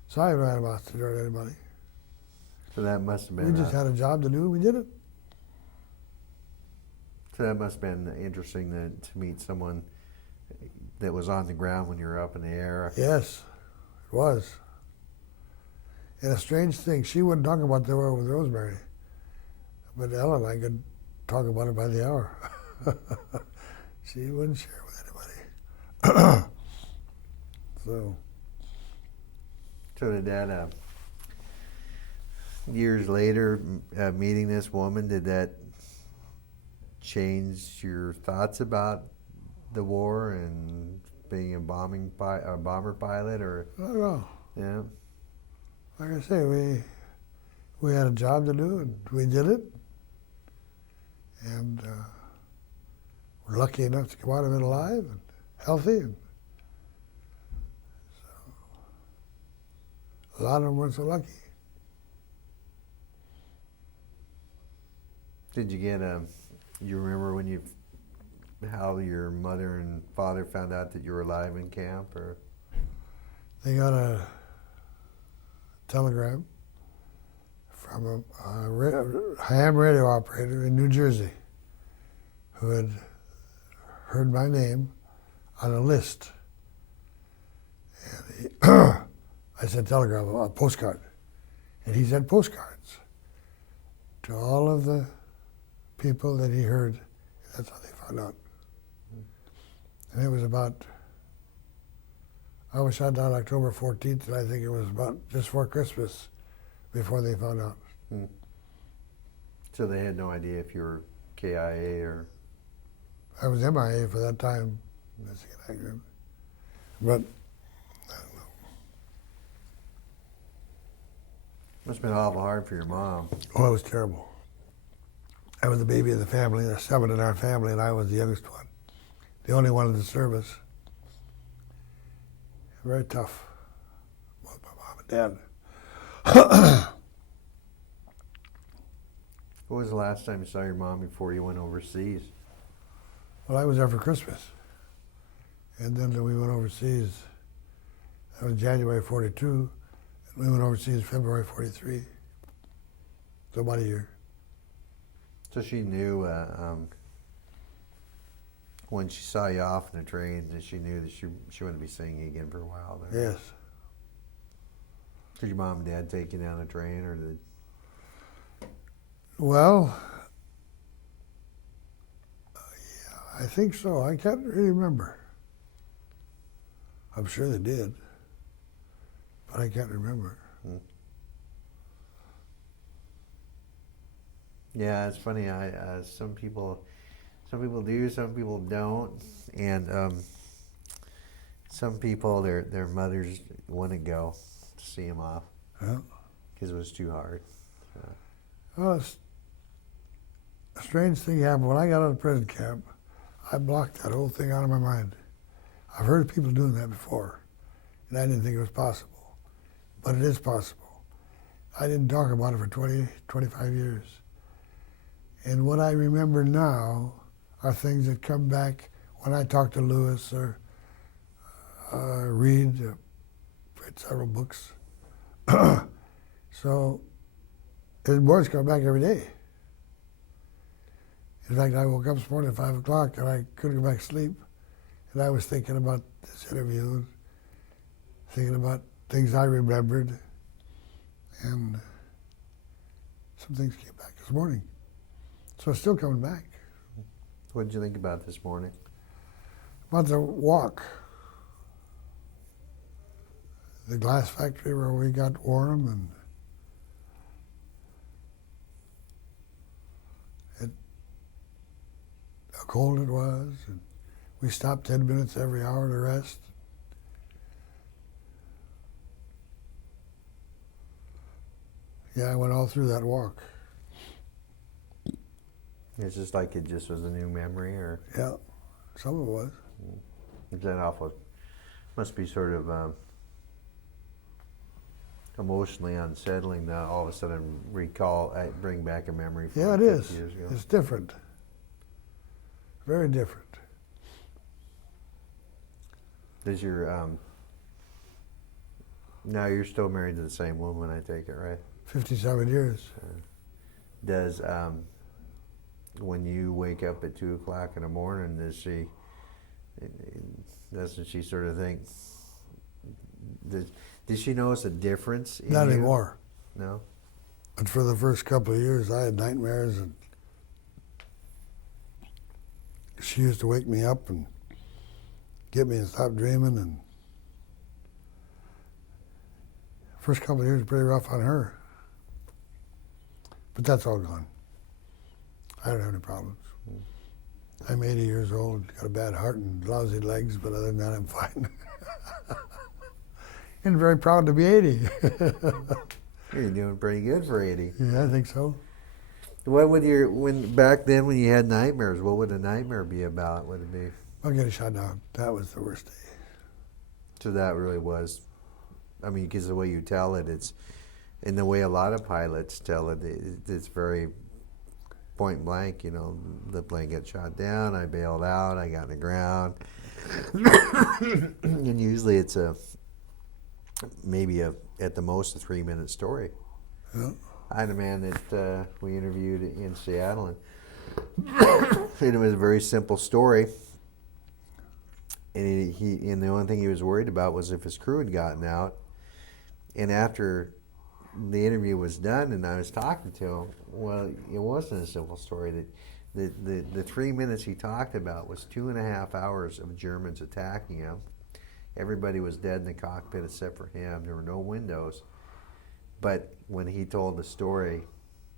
So I have no animosity toward anybody. So that must have been. We just had a job to do, and we did it. So that must have been interesting to meet someone that was on the ground when you were up in the air. Yes, it was. And a strange thing, she wouldn't talk about the war with Rosemary, but Ella and I could talk about it by the hour. She wouldn't share with anybody. So did that, years later, meeting this woman, did that change your thoughts about the war and being a bomber pilot, or? I don't know. Yeah. Like I say, we had a job to do, and we did it. And we're lucky enough to come out of it alive and healthy. And so a lot of them weren't so lucky. Did you get you remember how your mother and father found out that you were alive in camp, or? They got a telegram from a ham radio operator in New Jersey who had heard my name on a list. And I said telegram, a postcard. And he sent postcards to all of the people that he heard. That's how they found out. And it was about, I was shot down October 14th, and I think it was about just before Christmas before they found out. Hmm. So they had no idea if you were KIA or? I was MIA for that time, missing in action. But, I don't know. Must have been awful hard for your mom. Oh, it was terrible. I was the baby of the family. There's 7 in our family, and I was the youngest one. The only one in the service. Very tough. Both my mom and dad. What was the last time you saw your mom before you went overseas? Well, I was there for Christmas. And then we went overseas. That was January 42. And we went overseas February 43. So about a year. So she knew when she saw you off in the train that she knew that she wouldn't be seeing you again for a while. Then. Yes. Did your mom and dad take you down the train, or did? Well, yeah, I think so. I can't really remember. I'm sure they did, but I can't remember. Yeah, it's funny. Some people do, some people don't, and some people their mothers wouldn't go to see them off Yeah. because it was too hard. Well, a strange thing happened when I got out of prison camp. I blocked that whole thing out of my mind. I've heard of people doing that before, and I didn't think it was possible, but it is possible. I didn't talk about it for 20, 25 years. And what I remember now are things that come back when I talk to Lewis or read several books. So his words come back every day. In fact, I woke up this morning at 5 o'clock and I couldn't go back to sleep. And I was thinking about this interview, thinking about things I remembered. And some things came back this morning. So it's still coming back. What did you think about this morning? About the walk. The glass factory where we got warm and how cold it was. And we stopped 10 minutes every hour to rest. Yeah, I went all through that walk. It's just like it just was a new memory, or Yeah, some of it was. is that awful? Must be sort of emotionally unsettling to all of a sudden bring back a memory from Yeah, it 50 is. years ago. It's different. Very different. Does your now you're still married to the same woman, I take it, right? 57 years. Does when you wake up at 2 o'clock in the morning, doesn't she sort of think? Did she notice a difference in Not you? anymore. No. But for the first couple of years, I had nightmares, and she used to wake me up and get me to stop dreaming. And first couple of years were pretty rough on her. But that's all gone. I don't have any problems. I'm 80 years old, got a bad heart and lousy legs, but other than that, I'm fine. And very proud to be 80. You're doing pretty good for 80. Yeah, I think so. What would back then when you had nightmares? What would a nightmare be about? Would it be? I'll get a shot down. That was the worst day. So that really was. I mean, because the way you tell it, it's in the way a lot of pilots tell it. It's very point blank. You know, the plane got shot down. I bailed out. I got on the ground, and usually it's maybe at the most a 3-minute story. Yeah. I had a man that we interviewed in Seattle, and it was a very simple story. And and the only thing he was worried about was if his crew had gotten out. And after the interview was done, and I was talking to him, well, it wasn't a simple story. The 3 minutes he talked about was 2.5 hours of Germans attacking him. Everybody was dead in the cockpit except for him. There were no windows. But when he told the story,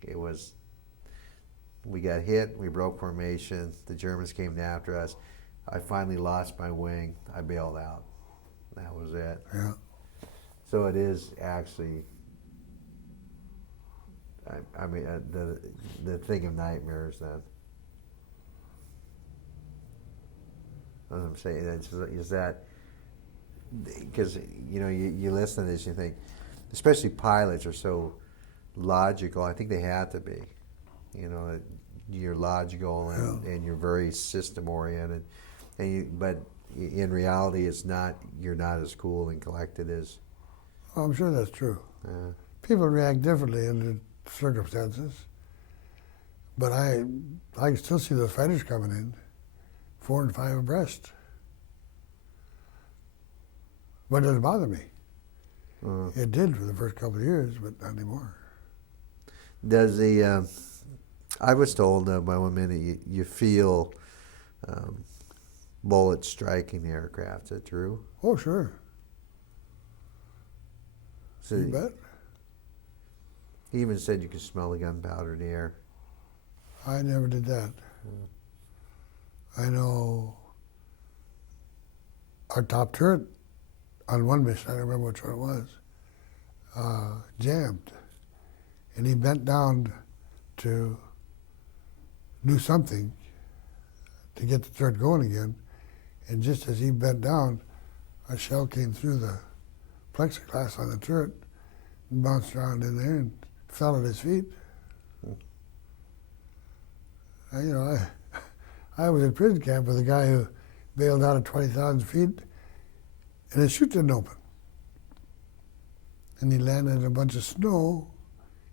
it was, we got hit, we broke formation, the Germans came after us. I finally lost my wing, I bailed out. That was it. Yeah. So it is actually, I mean, the thing of nightmares then. As I'm saying, is that, because you know you listen to this, you think, especially pilots are so logical. I think they have to be. You know, you're logical and you're very system oriented, but in reality, it's not. You're not as cool and collected as. Well, I'm sure that's true. People react differently under circumstances, but I can still see those fighters coming in, 4 and 5 abreast. But it doesn't bother me. It did for the first couple of years, but not anymore. Does the I was told by one minute you feel bullets striking the aircraft. Is that true? Oh, sure. So You bet. he even said you could smell the gunpowder in the air. I never did that. I know our top turret on one mission, I don't remember which one it was, jammed. And he bent down to do something to get the turret going again. And just as he bent down, a shell came through the plexiglass on the turret and bounced around in there and fell at his feet. I was in prison camp with a guy who bailed out at 20,000 feet, and his chute didn't open. And he landed in a bunch of snow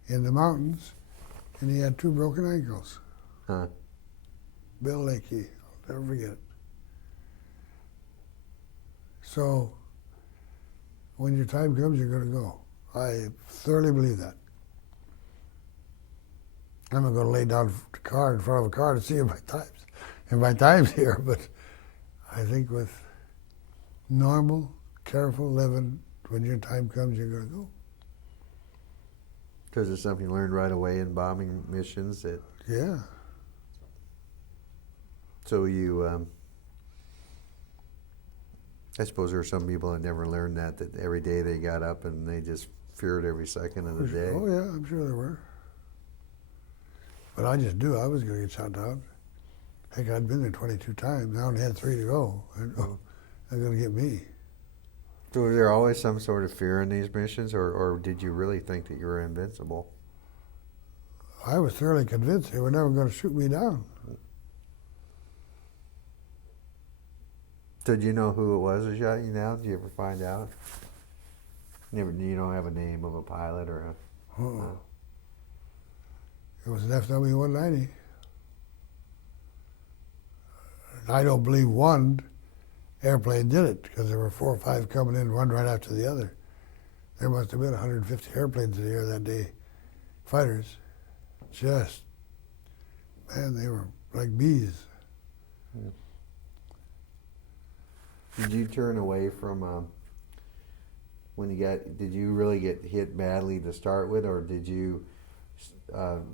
in the mountains, and he had 2 broken ankles. Huh. Bill Lakey, I'll never forget it. So, when your time comes, you're going to go. I thoroughly believe that. I'm not going to lay down the car in front of a car to see if my time's here, but I think with normal, careful living, when your time comes, you're going to go. Because it's something you learned right away in bombing missions. Yeah. So you, I suppose there are some people that never learned that every day they got up and they just feared every second of the day. Oh yeah, I'm sure there were. But I just knew I was going to get shot down. Heck, I'd been there 22 times. I only had 3 to go. They're going to get me. So was there always some sort of fear in these missions, or did you really think that you were invincible? I was thoroughly convinced they were never going to shoot me down. So did you know who it was who shot you down? Did you ever find out? You don't have a name of a pilot or a... It was an FW-190. I don't believe one airplane did it because there were 4 or 5 coming in, one right after the other. There must have been 150 airplanes in the air that day, fighters. Just, man, they were like bees. Did you turn away from did you really get hit badly to start with, or did you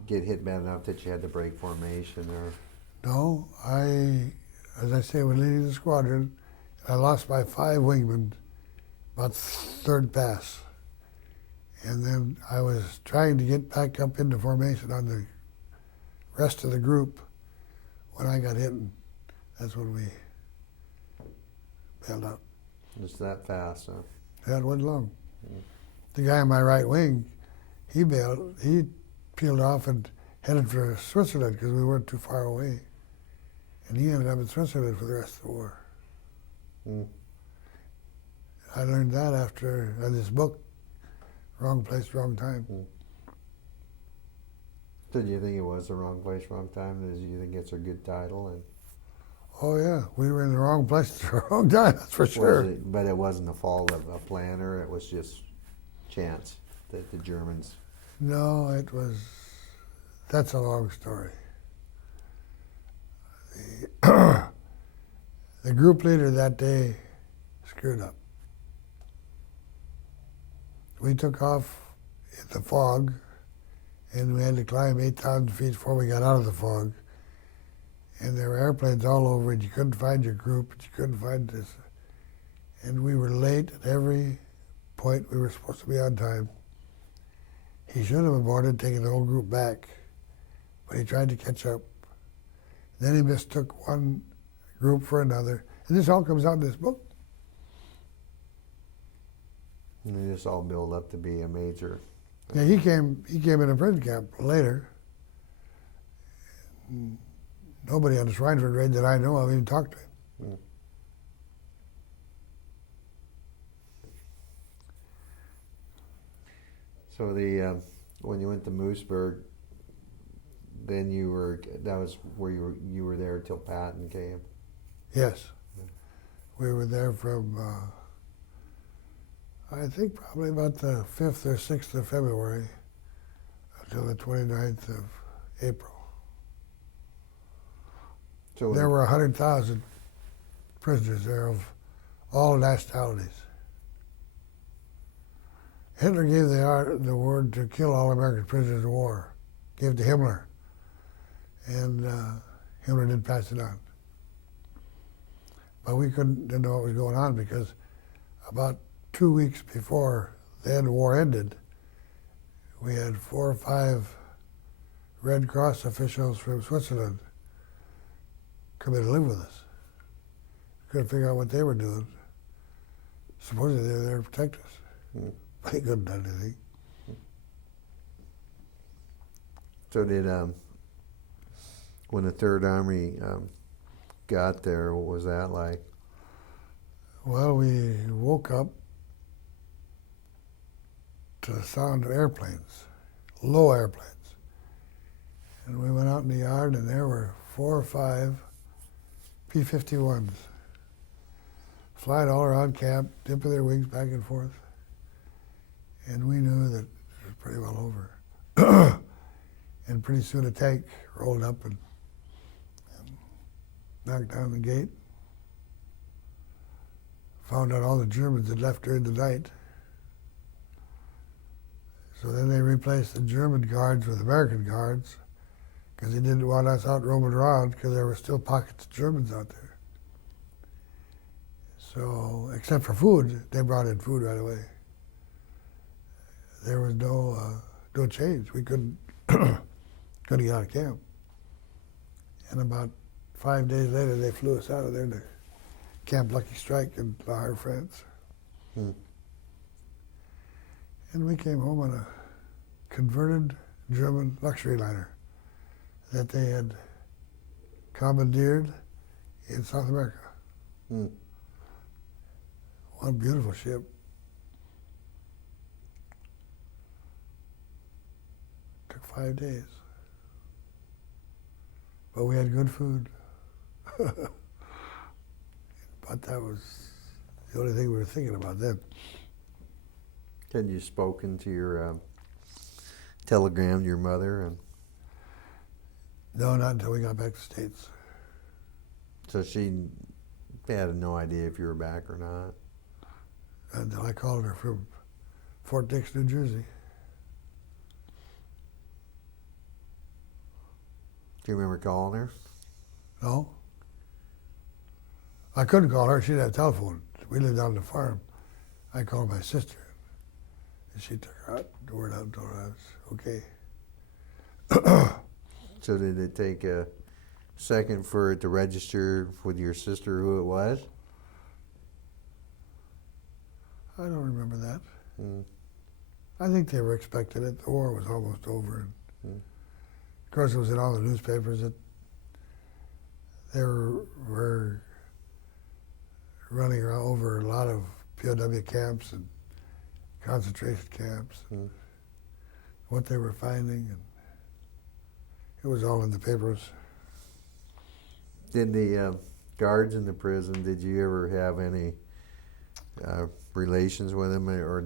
get hit bad enough that you had to break formation? Or No, as I say, when leading the squadron, I lost my 5 wingmen about 3rd pass. And then I was trying to get back up into formation on the rest of the group when I got hit, and that's when we bailed out. just that fast, huh? That wasn't long. The guy on my right wing, he peeled off and headed for Switzerland because we weren't too far away. And he ended up in Switzerland for the rest of the war. I learned that after this book, Wrong Place, Wrong Time. So do you think it was the wrong place, wrong time? Do you think it's a good title? And Oh yeah, we were in the wrong place at the wrong time, that's for sure. But it wasn't the fault of a planner, it was just chance that the Germans... No, that's a long story. The group leader that day screwed up. We took off in the fog, and we had to climb 8,000 feet before we got out of the fog. And there were airplanes all over, and you couldn't find your group, and you couldn't find this. And we were late at every point. We were supposed to be on time. He should have aborted, taking the whole group back, but he tried to catch up. Then he mistook one group for another. And this all comes out in this book. And this all built up to be a major... Yeah, he came in a prison camp later. Nobody on the Schweinfurt raid that I know of even talked to him. So when you went to Moosburg, then that was where you were there till Patton came? Yes. We were there from, I think probably about the 5th or 6th of February until the 29th of April. So there were 100,000 prisoners there of all nationalities. Hitler gave the word to kill all American prisoners of war, gave it to Himmler. and Himmler did pass it on. But we didn't know what was going on because about 2 weeks before the end of the war ended, we had 4 or 5 Red Cross officials from Switzerland come in to live with us. Couldn't figure out what they were doing. Supposedly they were there to protect us. But they couldn't do anything. So did, when the Third Army got there, what was that like? Well, we woke up to the sound of airplanes, low airplanes. And we went out in the yard and there were 4 or 5 P-51s flying all around camp, dipping their wings back and forth. And we knew that it was pretty well over. And pretty soon a tank rolled up and knocked down the gate. Found out all the Germans had left during the night. So then they replaced the German guards with American guards because they didn't want us out roaming around because there were still pockets of Germans out there. So, except for food, they brought in food right away. There was no change. We couldn't get out of camp. And about 5 days later, they flew us out of there to Camp Lucky Strike in La Havre, France. And we came home on a converted German luxury liner that they had commandeered in South America. One beautiful ship. Took 5 days. But we had good food. But that was the only thing we were thinking about then. Had you spoken to your, telegrammed your mother? And No, not until we got back to the States. so she had no idea if you were back or not? Until I called her from Fort Dix, New Jersey. Do you remember calling her? No. I couldn't call her. She didn't have a telephone. We lived on the farm. I called my sister. And she took her out, the word out, and told her I was okay. So did it take a second for it to register with your sister who it was? I don't remember that. I think they were expecting it. The war was almost over. And of course, it was in all the newspapers that they were running around over a lot of POW camps and concentration camps, and what they were finding, and it was all in the papers. Did the guards in the prison, did you ever have any relations with them, or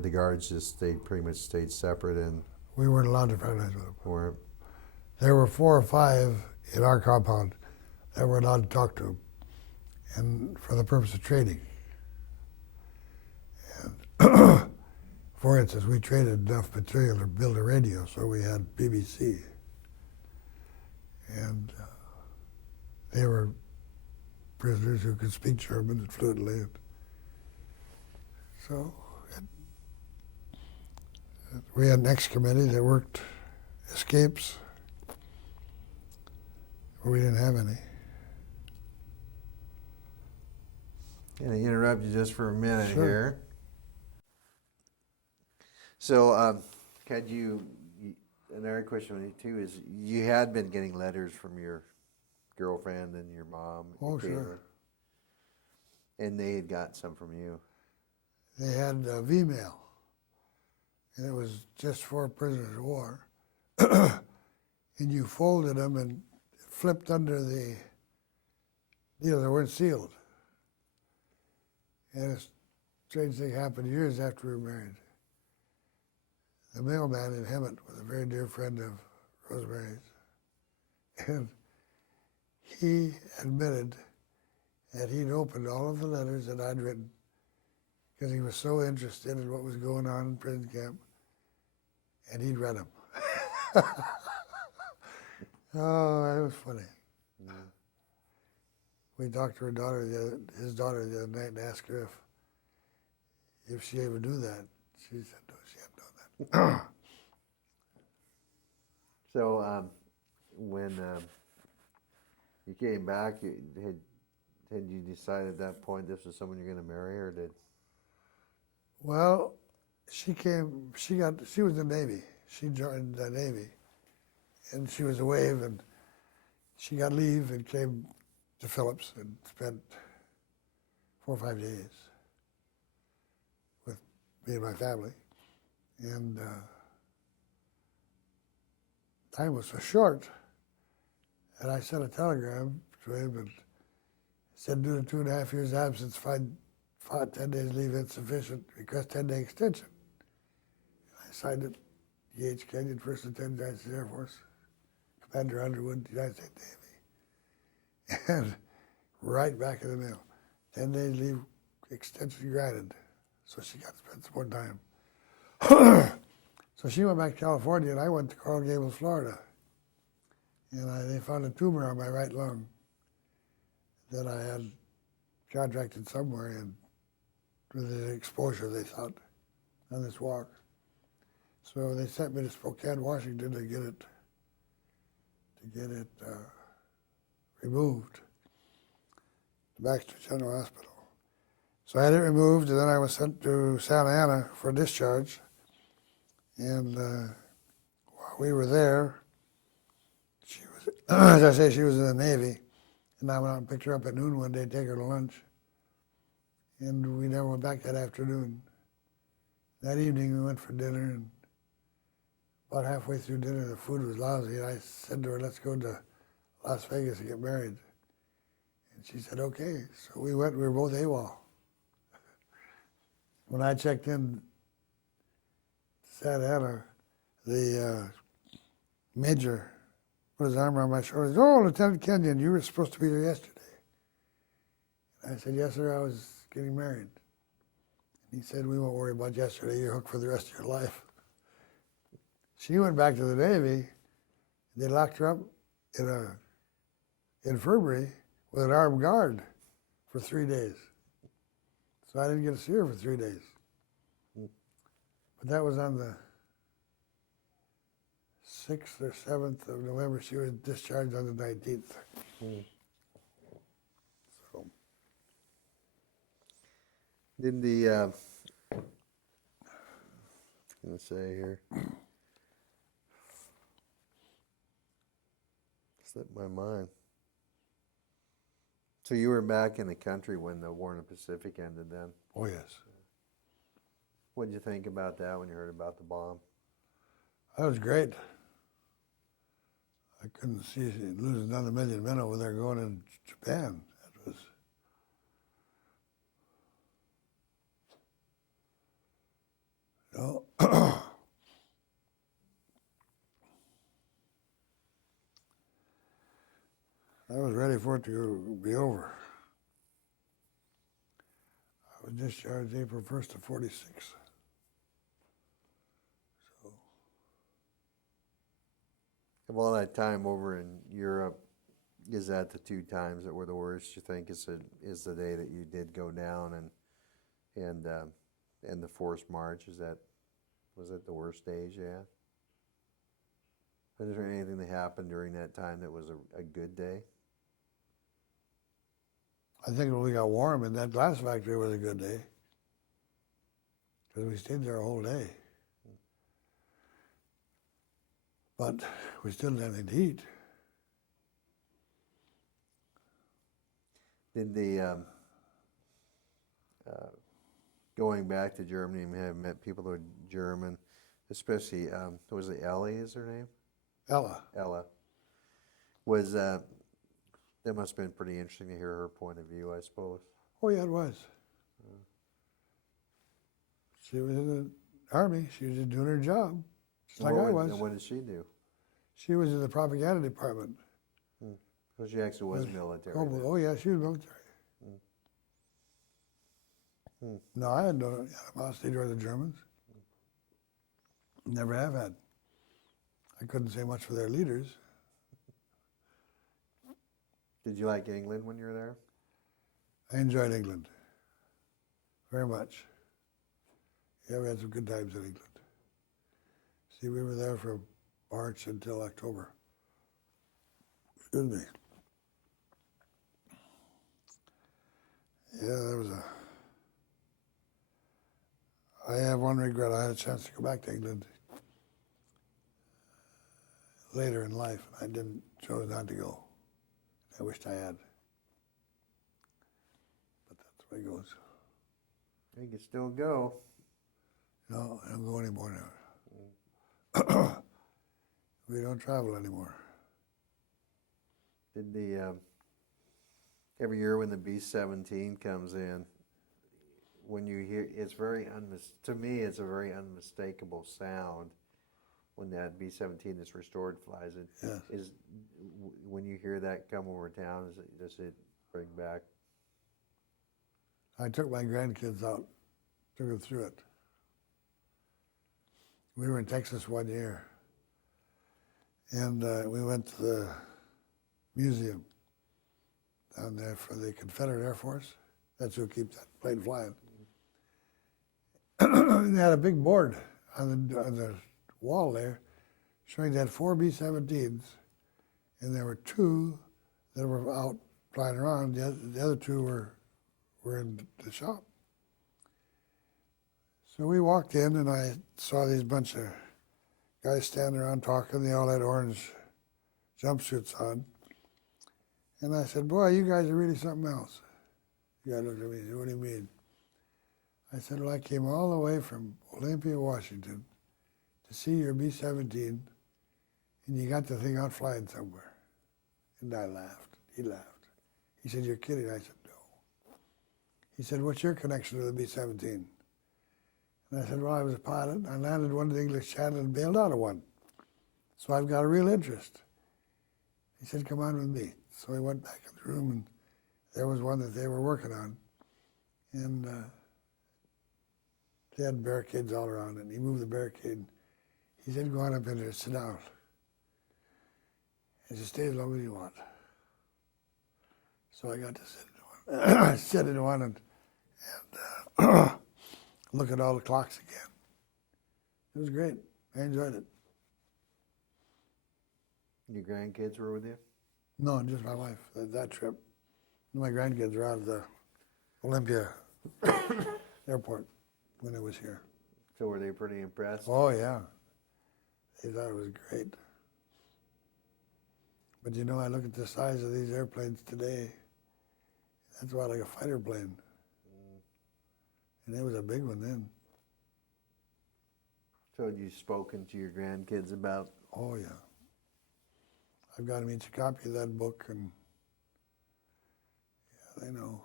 the guards just pretty much stayed separate and We weren't allowed to fraternize with them. weren't? There were 4 or 5 in our compound that were allowed to talk to them, and for the purpose of trading. And for instance, we traded enough material to build a radio, so we had BBC. And they were prisoners who could speak German fluently. So we had an ex-committee that worked escapes. We didn't have any. Can I interrupt you just for a minute Sure. here? So, another question with you too is, you had been getting letters from your girlfriend and your mom. Oh, Taylor, sure. and they had got some from you. They had V-mail, and it was just for prisoners of war. And you folded them and flipped under the deal. They weren't sealed. And a strange thing happened years after we were married. The mailman in Hemet was a very dear friend of Rosemary's. And he admitted that he'd opened all of the letters that I'd written because he was so interested in what was going on in prison camp, and he'd read them. Oh, it was funny. We talked to her daughter, his daughter, the other night, and asked her if she ever do that. She said no, she hadn't done that. So when you came back, had you decided at that point this was someone you're going to marry, or did? Well, she was in the Navy. She joined the Navy, and she was a wave, and she got leave and came to Phillips and spent 4 or 5 days with me and my family. And time was so short, and I sent a telegram to him and said, due to 2.5 years absence, find 10 days leave insufficient, request 10-day extension. I signed it, E.H. Kenyon, First Lieutenant, United States Air Force, Commander Underwood, United States Navy. And right back in the mail, 10 days leave extension granted. So she got to spend some more time. So she went back to California, and I went to Coral Gables, Florida. And they found a tumor on my right lung that I had contracted somewhere, and with the exposure, they thought, on this walk. So they sent me to Spokane, Washington to get it removed to Baxter General Hospital. So I had it removed, and then I was sent to Santa Ana for discharge. And while we were there, she was, as I say, she was in the Navy. And I went out and picked her up at noon one day, take her to lunch. And we never went back that afternoon. That evening we went for dinner, and about halfway through dinner the food was lousy, and I said to her, let's go to Las Vegas and get married. And she said, okay. So we went, we were both AWOL. When I checked in Santa Ana, the major put his arm around my shoulder and said, oh, Lieutenant Kenyon, you were supposed to be there yesterday. And I said, yes, sir, I was getting married. And he said, we won't worry about yesterday, you're hooked for the rest of your life. She went back to the Navy. They locked her up in a infirmary with an armed guard for 3 days. So I didn't get to see her for 3 days. But that was on the 6th or 7th of November. She was discharged on the 19th. So. Did the, I was going to say here, slipped my mind. So you were back in the country when the war in the Pacific ended then? Oh, yes. What did you think about that when you heard about the bomb? That was great. I couldn't see losing another 1 million men over there going in Japan. That was... No. I was ready for it to be over. I was discharged April 1st of 46. So. Of all that time over in Europe, is that the 2 times that were the worst? You think is the day that you did go down and the forced march? Was it the worst days you had? Was there anything that happened during that time that was a good day? I think when we got warm in that glass factory was a good day, because we stayed there a whole day. But we still didn't have anything to eat. Did the going back to Germany and have met people who were German, especially was it Ellie? Is her name? Ella. Ella. Was that must have been pretty interesting to hear her point of view, I suppose. Oh yeah, it was. She was in the Army. She was just doing her job, just like I was. And what did she do? She was in the propaganda department. So she actually was military. Oh yeah, she was military. No, I had no animosity toward the Germans. Never have had. I couldn't say much for their leaders. Did you like England when you were there? I enjoyed England very much. Yeah, we had some good times in England. See, we were there from March until October. Excuse me. Yeah, there was I have one regret. I had a chance to go back to England later in life, and I chose not to go. I wished I had. But that's the way it goes. You can still go. No, I don't go anymore now. We don't travel anymore. Did every year when the B-17 comes in, when you hear, it's to me, it's a very unmistakable sound when that B-17 that's restored flies. Yes. When you hear that come over town, does it bring back? I took my grandkids out, took them through it. We were in Texas one year, and we went to the museum down there for the Confederate Air Force. That's who keeps that plane flying. They had a big board on the wall there showing they had 4 B-17s, and there were 2 that were out flying around. The other 2 were in the shop. So we walked in, and I saw these bunch of guys standing around talking. They all had orange jumpsuits on. And I said, boy, you guys are really something else. The guy looked at me and said, what do you mean? I said, well, I came all the way from Olympia, Washington to see your B-17, and you got the thing out flying somewhere. And I laughed. He laughed. He said, you're kidding. I said, no. He said, what's your connection to the B-17? And I said, well, I was a pilot. I landed one of the English Channel and bailed out of one. So I've got a real interest. He said, come on with me. So we went back in the room, and there was one that they were working on. And they had barricades all around it. And he moved the barricade. He said, go on up in there, sit down. He said, stay as long as you want. So I got to sit in one. I sat in one and look at all the clocks again. It was great. I enjoyed it. Your grandkids were with you? No, just my wife. That trip. My grandkids were out of the Olympia airport when I was here. So were they pretty impressed? Oh, yeah. They thought it was great. But you know, I look at the size of these airplanes today. That's about like a fighter plane. And it was a big one then. So had you spoken to your grandkids about? Oh, yeah. I've got them each a copy of that book, and yeah, they know.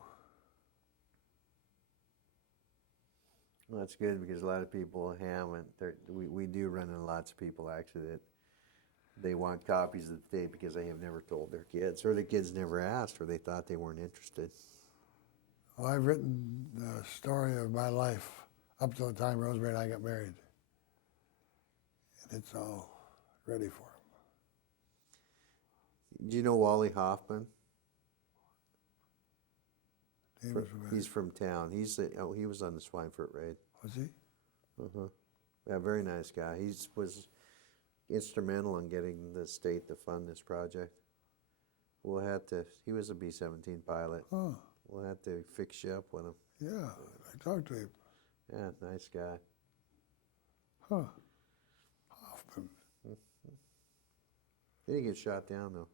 Well, that's good, because a lot of people haven't. We do run into lots of people, actually, that they want copies of the tape because they have never told their kids, or the kids never asked, or they thought they weren't interested. Well, I've written the story of my life up till the time Rosemary and I got married. And it's all ready for them. Do you know Wally Hoffman? He's from town. He was on the Schweinfurt raid. Was he? Uh-huh. Yeah, very nice guy. He was instrumental in getting the state to fund this project. He was a B-17 pilot. Oh. We'll have to fix you up with him. Yeah, I talked to him. Yeah, nice guy. Huh. Hoffman. He didn't get shot down, though.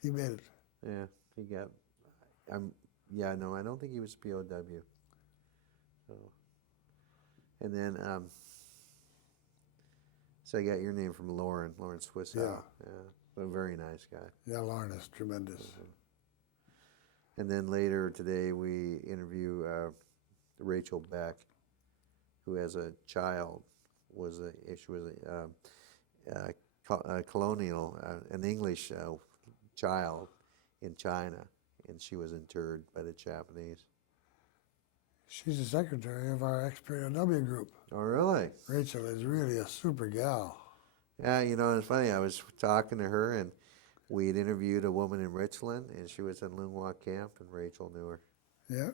He made it. Yeah, he got... I don't think he was a POW. So, and then, so I got your name from Lauren Swiss. Yeah. A very nice guy. Yeah, Lauren is tremendous. And then later today we interview Rachel Beck, who has a child, she was a colonial, an English child in China, and she was interred by the Japanese. She's the secretary of our ex-POW group. Oh, really? Rachel is really a super gal. Yeah, it's funny. I was talking to her, and We had interviewed a woman in Richland, and she was in Lungwa camp, and Rachel knew her. Yeah.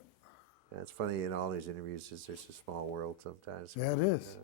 And it's funny in all these interviews, is there's a small world sometimes. Yeah, it is. Yeah.